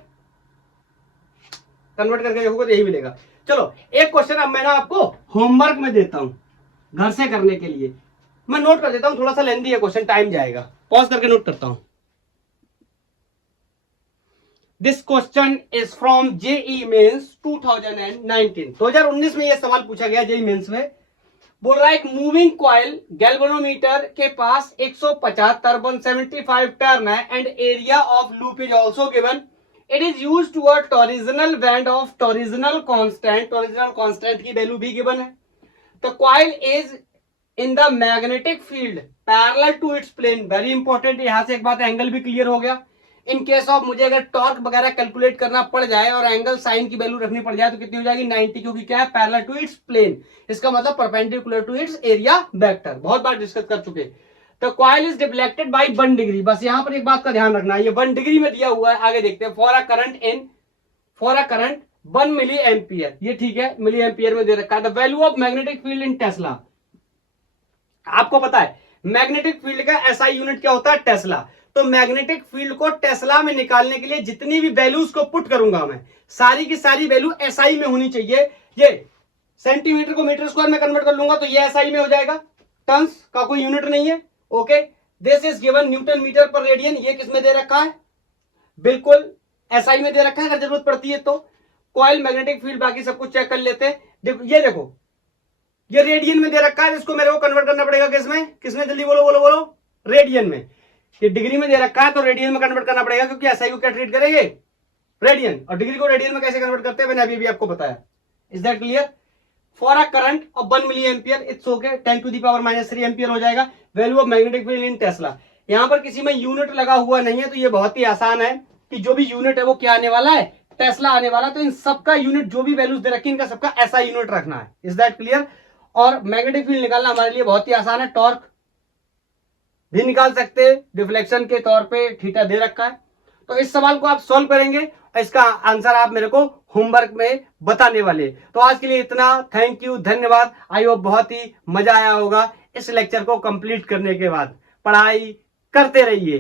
कन्वर्ट करके देखोगे तो यही मिलेगा। चलो एक क्वेश्चन अब मैं ना आपको होमवर्क में देता हूं घर से करने के लिए, मैं नोट कर देता हूं, थोड़ा सा लेंदी है क्वेश्चन, टाइम जाएगा, पॉज करके नोट करता हूं। This question is from JEE mains 2019। 2019 में यह सवाल पूछा गया जेई मेंस में। बोल रहा है एक मूविंग कॉइल गैल्वेनोमीटर के पास 150 175 टर्न है and area of loop is also given. It is use to a torsional band of torsional constant, torsional constant की वैल्यू भी गिवन है। The coil is in the magnetic field parallel to its plane. Very important, यहां से एक बात angle भी clear हो गया। इन केस ऑफ मुझे अगर टॉर्क वगैरह कैलकुलेट करना पड़ जाए और एंगल साइन की वैल्यू रखनी पड़ जाए तो कितनी हो जाएगी 90, क्योंकि क्या है पैरेलल टू इट्स प्लेन, इसका मतलब perpendicular to its area vector. बहुत बार डिस्कस कर चुके। The coil is deflected by 1 degree. बस यहां पर एक बात का ध्यान रखना है, ये 1 डिग्री में दिया हुआ है। आगे देखते हैं, for a current 1 milli ampere, ये ठीक है, मिली एम्पियर में दे रखा है। The value of magnetic field in tesla, आपको पता है मैग्नेटिक फील्ड का SI यूनिट क्या होता है, टेस्ला। तो मैग्नेटिक फील्ड को टेस्ला में निकालने के लिए जितनी भी वैल्यूज को पुट करूंगा मैं, सारी की सारी वैल्यू SI में होनी चाहिए। ये सेंटीमीटर को मीटर स्क्वायर में कन्वर्ट कर लूंगा तो ये SI में हो जाएगा, टन्स का कोई यूनिट नहीं है। Okay, this is given newton metre per radian. ये किसमें दे रखा है, बिल्कुल SI में दे रखा है, अगर जरूरत पड़ती है तो। कॉइल, मैग्नेटिक फील्ड, बाकी सब कुछ चेक कर लेते हैं। देखो ये देखो, ये रेडियन में दे रखा है, इसको मेरे को कन्वर्ट करना पड़ेगा किसमें जल्दी बोलो बोलो बोलो, रेडियन में। ये डिग्री में दे रखा है तो रेडियन में कन्वर्ट करना पड़ेगा, क्योंकि SI को क्या ट्रीट करेंगे, रेडियन, और डिग्री को रेडियन में कैसे कन्वर्ट करते हैं मैंने अभी भी आपको बताया। Is that clear? For a current of 1 milli ampere it's okay, 10⁻³ ampere हो जाएगा। Value of magnetic field in tesla, यहां पर किसी में यूनिट लगा हुआ नहीं है, तो ये बहुत ही आसान है कि जो भी यूनिट है वो क्या आने वाला है, टेस्ला आने वाला। तो इन सबका यूनिट जो भी वैल्यूज दे रखी इनका सबका SI यूनिट रखना है। Is that clear? और मैग्नेटिक फील्ड निकालना हमारे लिए बहुत ही आसान है, टॉर्क भी निकाल सकते हैं, डिफ्लेक्शन के तौर पे थीटा दे रखा है। तो इस सवाल को आप सॉल्व करेंगे, इसका आंसर आप मेरे को होमवर्क में बताने वाले। तो आज के लिए इतना, थैंक यू, धन्यवाद। आई होप बहुत ही मजा आया होगा इस लेक्चर को कंप्लीट करने के बाद। पढ़ाई करते रहिए।